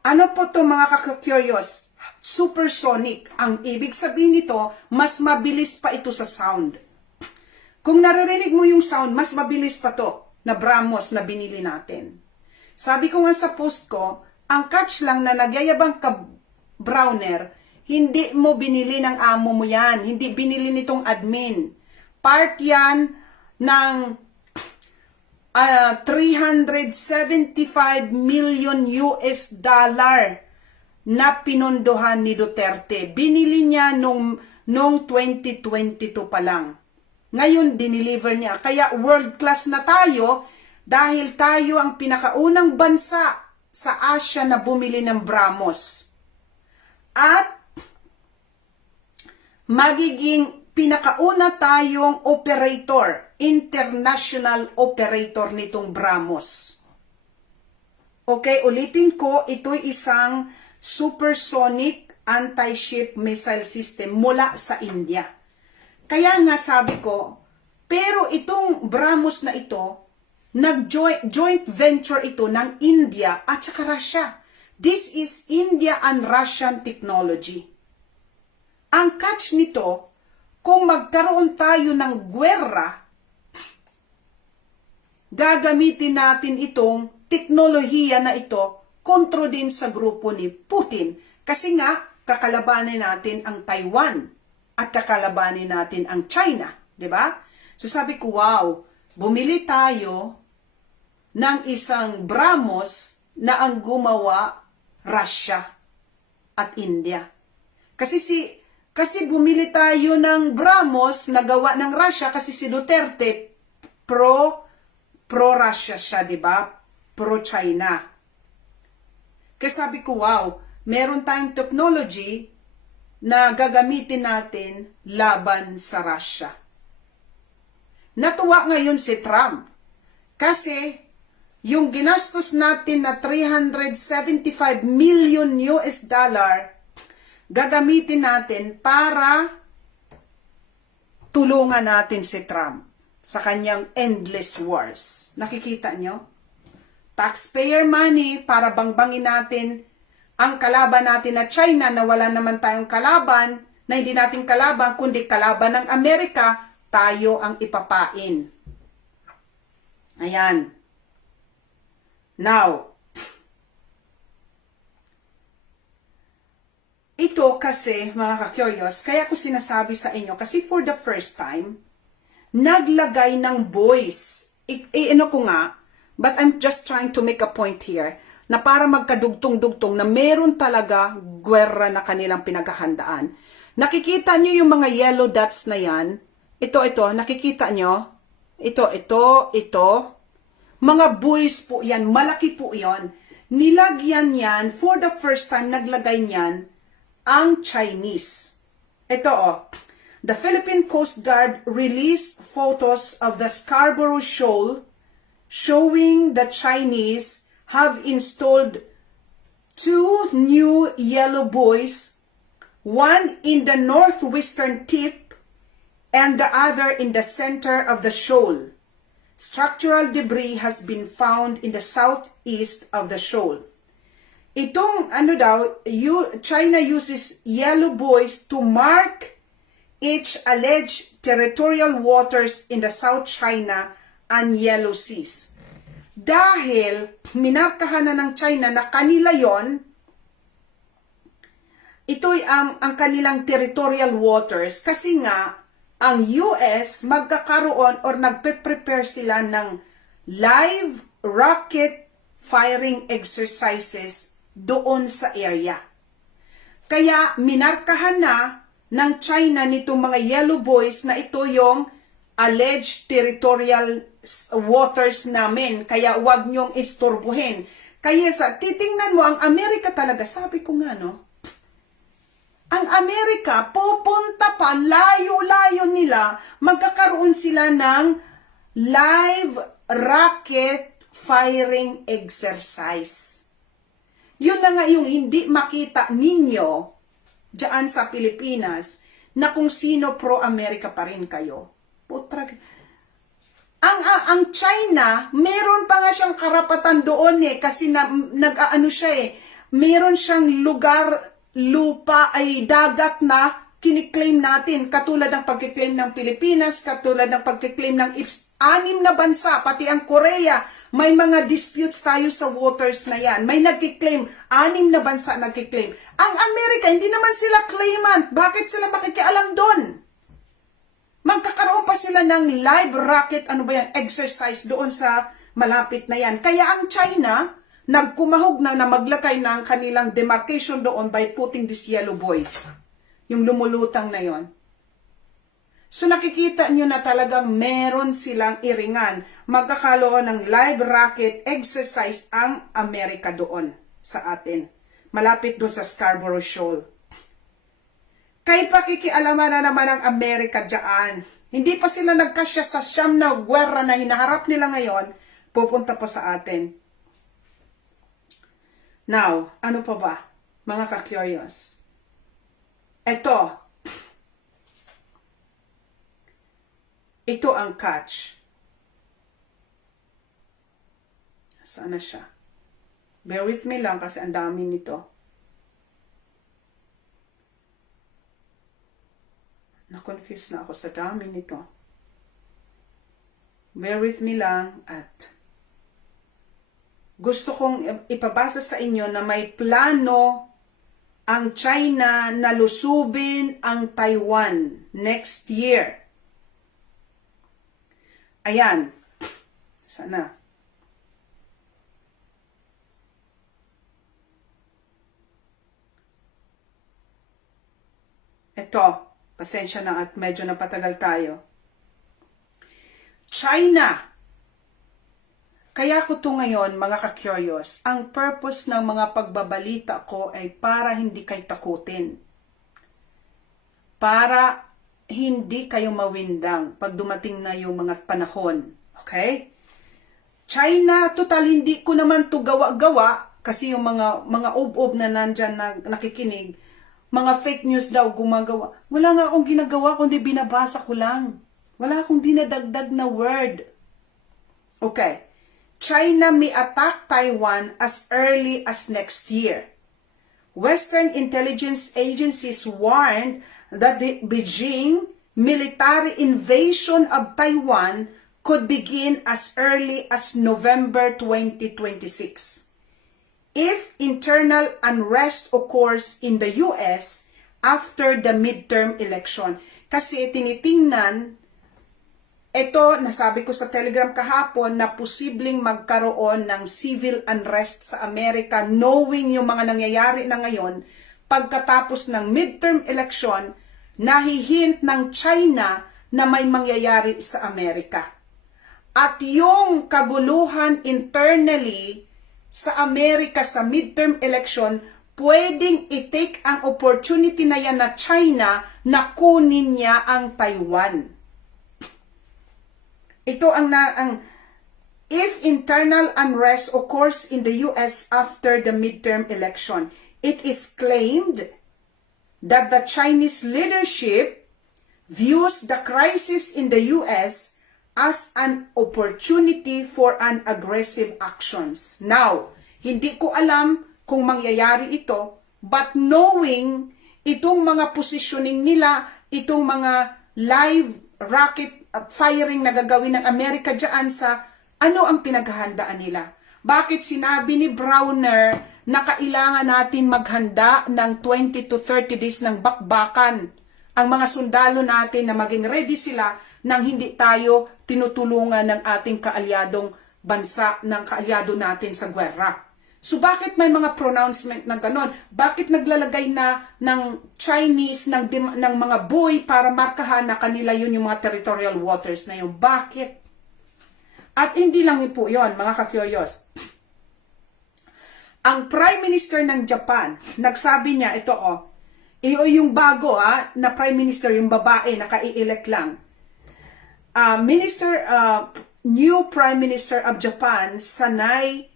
Ano po to mga kakurious? Supersonic. Ang ibig sabihin nito, mas mabilis pa ito sa sound. Kung naririnig mo yung sound, mas mabilis pa to na BrahMos na binili natin. Sabi ko nga sa post ko, ang catch lang na nagyayabang ka Browner, Hindi mo binili ng amo mo yan. Hindi binili nitong admin. Part yan ng 375 million US dollar na pinondohan ni Duterte. Binili niya nung 2022 pa lang. Ngayon, dineliver niya. Kaya world class na tayo dahil tayo ang pinakaunang bansa sa Asia na bumili ng Brahmos. At magiging pinakauna tayong operator, international operator nitong Brahmos. Okay, ulitin ko, ito'y isang supersonic anti-ship missile system mula sa India. Kaya nga sabi ko, pero itong Brahmos na ito, joint venture ito ng India at saka Russia. This is India and Russian technology. Ang catch nito, kung magkaroon tayo ng gwerra, gagamitin natin itong teknolohiya na ito kontro din sa grupo ni Putin. Kasi nga, kakalabanin natin ang Taiwan at kakalabanin natin ang China. Diba? So sabi ko, wow, bumili tayo ng isang Brahmos na ang gumawa Russia at India. Kasi bumili tayo ng Brahmos na gawa ng Russia kasi si Duterte pro-Russia siya, di ba? Pro-China. Kaya sabi ko, wow, meron tayong technology na gagamitin natin laban sa Russia. Natuwa ngayon si Trump kasi yung ginastos natin na 375 million US dollar, gagamitin natin para tulungan natin si Trump sa kanyang endless wars. Nakikita nyo? Taxpayer money para bangbangin natin ang kalaban natin na China na wala naman tayong kalaban, na hindi natin kalaban, kundi kalaban ng Amerika, tayo ang ipapain. Ayan. Now, ito kasi, mga ka-curious, kaya ko sinasabi sa inyo, kasi for the first time, naglagay ng voice. Ano ko nga, but I'm just trying to make a point here, na para magkadugtong-dugtong na meron talaga gwerra na kanilang pinaghahandaan. Nakikita nyo yung mga yellow dots na yan? Ito, nakikita nyo? Ito. Mga buoys po yan, malaki po yan. Nilagyan yan, for the first time, naglagay niyan ang Chinese. Ito the Philippine Coast Guard released photos of the Scarborough Shoal showing the Chinese have installed 2 new yellow buoys, one in the northwestern tip and the other in the center of the shoal. Structural debris has been found in the southeast of the shoal. Itong China uses yellow buoys to mark its alleged territorial waters in the South China and Yellow Seas. Dahil minarkahan na ng China na kanila yon, ito'y ang kanilang territorial waters kasi nga ang US magkakaroon or nagpe-prepare sila ng live rocket firing exercises doon sa area. Kaya minarkahan na ng China nitong mga yellow buoys na ito yung alleged territorial waters namin. Kaya wag nyong istorbohin. Kaya titingnan mo, ang Amerika talaga, sabi ko nga ang Amerika, pupunta pa, layo-layo nila, magkakaroon sila ng live rocket firing exercise. Yun na nga yung hindi makita ninyo dyan sa Pilipinas na kung sino pro-Amerika pa rin kayo. Ang China, meron pa nga siyang karapatan doon kasi nag-aano siya meron siyang lupa ay dagat na kiniklaim natin, katulad ng pagkiklaim ng Pilipinas, katulad ng pagkiklaim ng 6 na bansa, pati ang Korea, may mga disputes tayo sa waters na yan. May nagkiklaim, 6 na bansa nagkiklaim. Ang Amerika, hindi naman sila claimant. Bakit sila makikialam doon? Magkakaroon pa sila ng live rocket, exercise doon sa malapit na yan. Kaya ang China, nagkumahog na maglakay ng kanilang demarcation doon by putting these yellow boys. Yung lumulutang na yon. So nakikita nyo na talagang meron silang iringan. Magkakaroon ng live rocket exercise ang Amerika doon sa atin. Malapit doon sa Scarborough Shoal. Kay pakikialaman na naman ang Amerika dyan. Hindi pa sila nagkasya sa siyam na gwerra na hinaharap nila ngayon, pupunta pa sa atin. Now, ano pa ba, mga ka-curious? Ito ang catch. Saan na siya? Bear with me lang kasi ang dami nito. Na-confuse na ako sa dami nito. Bear with me lang at gusto kong ipabasa sa inyo na may plano ang China na lusubin ang Taiwan next year. Ayan. Sana. Ito. Pasensya na at medyo napatagal tayo. China. Kaya ko to ngayon, mga ka-curious, ang purpose ng mga pagbabalita ko ay para hindi kayo takutin. Para hindi kayo mawindang pag dumating na yung mga panahon. Okay? China, total hindi ko naman to gawa-gawa kasi yung mga ub-ub na nandyan na nakikinig, mga fake news daw gumagawa. Wala nga akong ginagawa kundi binabasa ko lang. Wala akong dinadagdag na word. Okay. China may attack Taiwan as early as next year. Western intelligence agencies warned that the Beijing military invasion of Taiwan could begin as early as November 2026. If internal unrest occurs in the US after the midterm election. Kasi tinitingnan, ito, nasabi ko sa Telegram kahapon na posibleng magkaroon ng civil unrest sa Amerika knowing yung mga nangyayari na ngayon pagkatapos ng midterm election, nahihint ng China na may mangyayari sa Amerika. At yung kaguluhan internally sa Amerika sa midterm election, pwedeng i-take ang opportunity na yan na China na kunin niya ang Taiwan. Ito if internal unrest occurs in the US after the midterm election, it is claimed that the Chinese leadership views the crisis in the US as an opportunity for an aggressive actions. Now, hindi ko alam kung mangyayari ito, but knowing itong mga positioning nila, itong mga live rocket firing na gagawin ng Amerika dyan sa ano ang pinaghahandaan nila. Bakit sinabi ni Browner na kailangan natin maghanda ng 20 to 30 days ng bakbakan ang mga sundalo natin na maging ready sila nang hindi tayo tinutulungan ng ating kaalyadong bansa, ng kaalyado natin sa gwerra. So bakit may mga pronouncement na ganon? Bakit naglalagay na ng Chinese ng mga buoy para markahan na kanila yun yung mga territorial waters na yun? Bakit? At hindi lang po yun, mga ka-curious. Ang Prime Minister ng Japan, nagsabi niya, ito yung bago na Prime Minister, yung babae, naka-i-elect lang. New Prime Minister of Japan, Sanai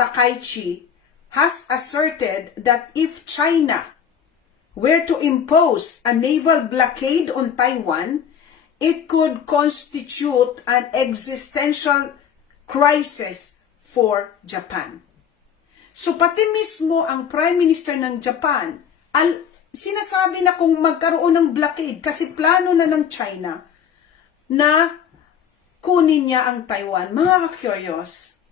Takaichi, has asserted that if China were to impose a naval blockade on Taiwan, it could constitute an existential crisis for Japan. So pati mismo ang Prime Minister ng Japan, sinasabi na kung magkaroon ng blockade, kasi plano na ng China na kunin niya ang Taiwan. Mga ka-curious,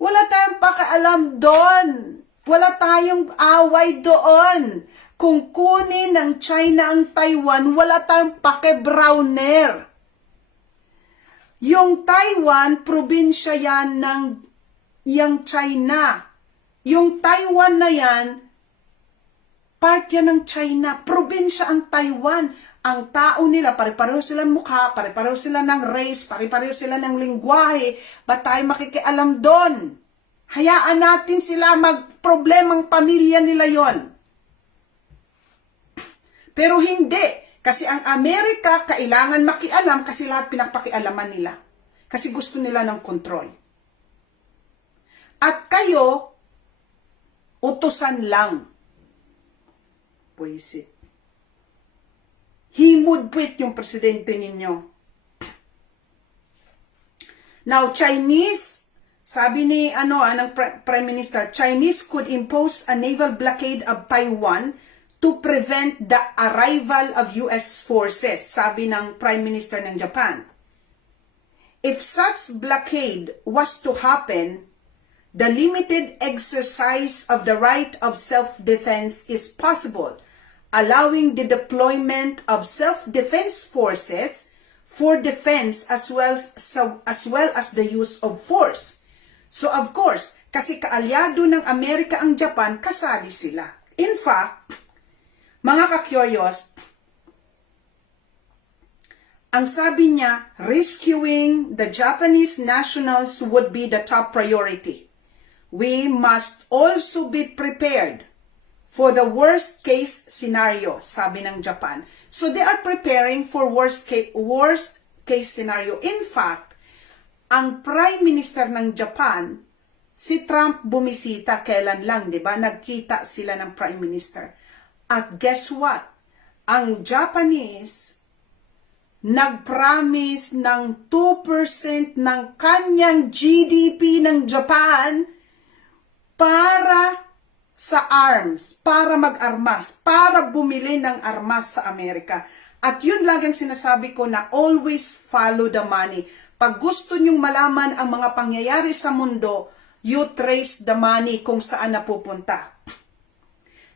wala tayong pakialam doon. Wala tayong away doon. Kung kunin ng China ang Taiwan, wala tayong pake-browner. Yung Taiwan, probinsya yan ng yung China. Yung Taiwan na yan, part yan ng China. Probinsya ang Taiwan. Ang tao nila, pare-pareho sila ng mukha, pare-pareho sila ng race, pare-pareho sila ng lingwahe. Ba't tayo makikialam doon? Hayaan natin sila magproblemang pamilya nila yon. Pero hindi. Kasi ang Amerika, kailangan makialam kasi lahat pinagpakialaman nila. Kasi gusto nila ng kontrol. At kayo, utusan lang. Puisit. Himudpit yung presidente ninyo. Now, Chinese, sabi ni ng Prime Minister, Chinese could impose a naval blockade of Taiwan to prevent the arrival of US forces, sabi ng Prime Minister ng Japan. If such blockade was to happen, the limited exercise of the right of self-defense is possible, allowing the deployment of self-defense forces for defense as well as the use of force. So of course, kasi kaalyado ng Amerika ang Japan, kasali sila. In fact, mga ka-curious, ang sabi niya, rescuing the Japanese nationals would be the top priority. We must also be prepared for the worst case scenario, sabi ng Japan. So they are preparing for worst case scenario. In fact, ang Prime Minister ng Japan, si Trump bumisita kailan lang, di ba? Nagkita sila ng Prime Minister. At guess what? Ang Japanese nag-promise ng 2% ng kanyang GDP ng Japan para sa arms, para mag-armas, para bumili ng armas sa Amerika. At yun lang ang sinasabi ko na always follow the money. Pag gusto nyong malaman ang mga pangyayari sa mundo, you trace the money kung saan napupunta.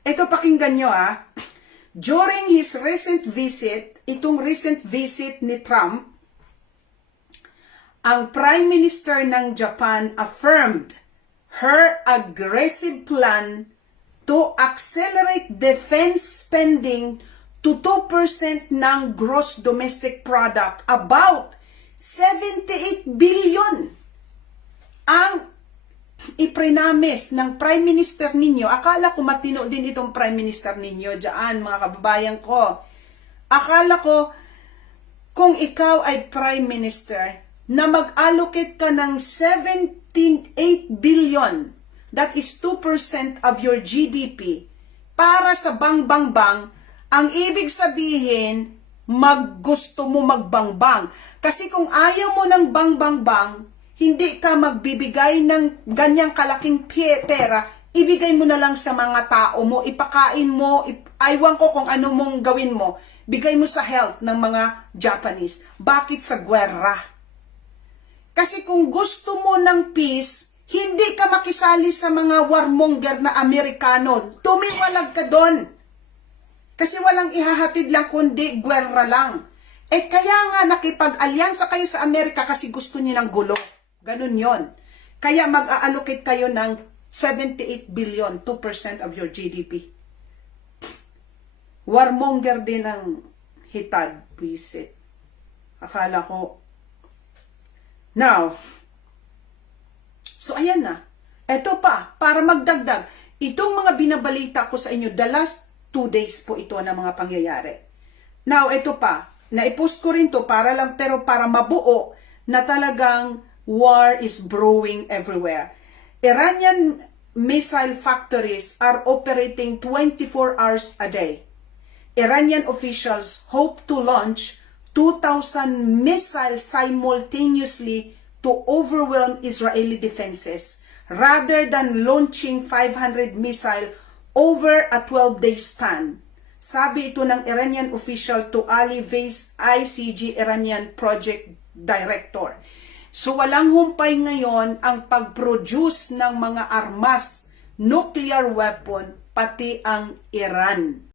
Ito pakinggan nyo During his recent visit, itong recent visit ni Trump, ang Prime Minister ng Japan affirmed her aggressive plan to accelerate defense spending to 2% ng gross domestic product, about 78 billion ang iprinamis ng Prime Minister ninyo. Akala ko matino din itong Prime Minister ninyo dyan, mga kababayan ko. Akala ko, kung ikaw ay Prime Minister, na mag-allocate ka ng 78 billion, that is 2% of your GDP, para sa bang-bang-bang, ang ibig sabihin, gusto mo magbang-bang. Kasi kung ayaw mo ng bang-bang-bang, hindi ka magbibigay ng ganyang kalaking pera, ibigay mo na lang sa mga tao mo, ipakain mo, aywan ko kung ano mong gawin mo, bigay mo sa health ng mga Japanese. Bakit sa gwerra? Kasi kung gusto mo ng peace, hindi ka makisali sa mga warmonger na Amerikano. Tumiwalag ka doon. Kasi walang ihahatid lang kundi gwerra lang. Kaya nga nakipag-alyansa kayo sa Amerika kasi gusto niyo ng gulo. Ganun yon. Kaya mag-a-allocate kayo ng 78 billion, 2% of your GDP. Warmonger din ang hitad, visit. Akala ko. Now, so ayan na. Ito pa, para magdagdag. Itong mga binabalita ko sa inyo, the last 2 days po ito na mga pangyayari. Now, ito pa. Naipost ko rin to para lang, pero para mabuo na talagang war is brewing everywhere. Iranian missile factories are operating 24 hours a day. Iranian officials hope to launch 2,000 missiles simultaneously to overwhelm Israeli defenses, rather than launching 500 missiles over a 12-day span. Sabi ito ng Iranian official to Ali Vase ICG Iranian Project director. So walang humpay ngayon ang pag-produce ng mga armas, nuclear weapon, pati ang Iran.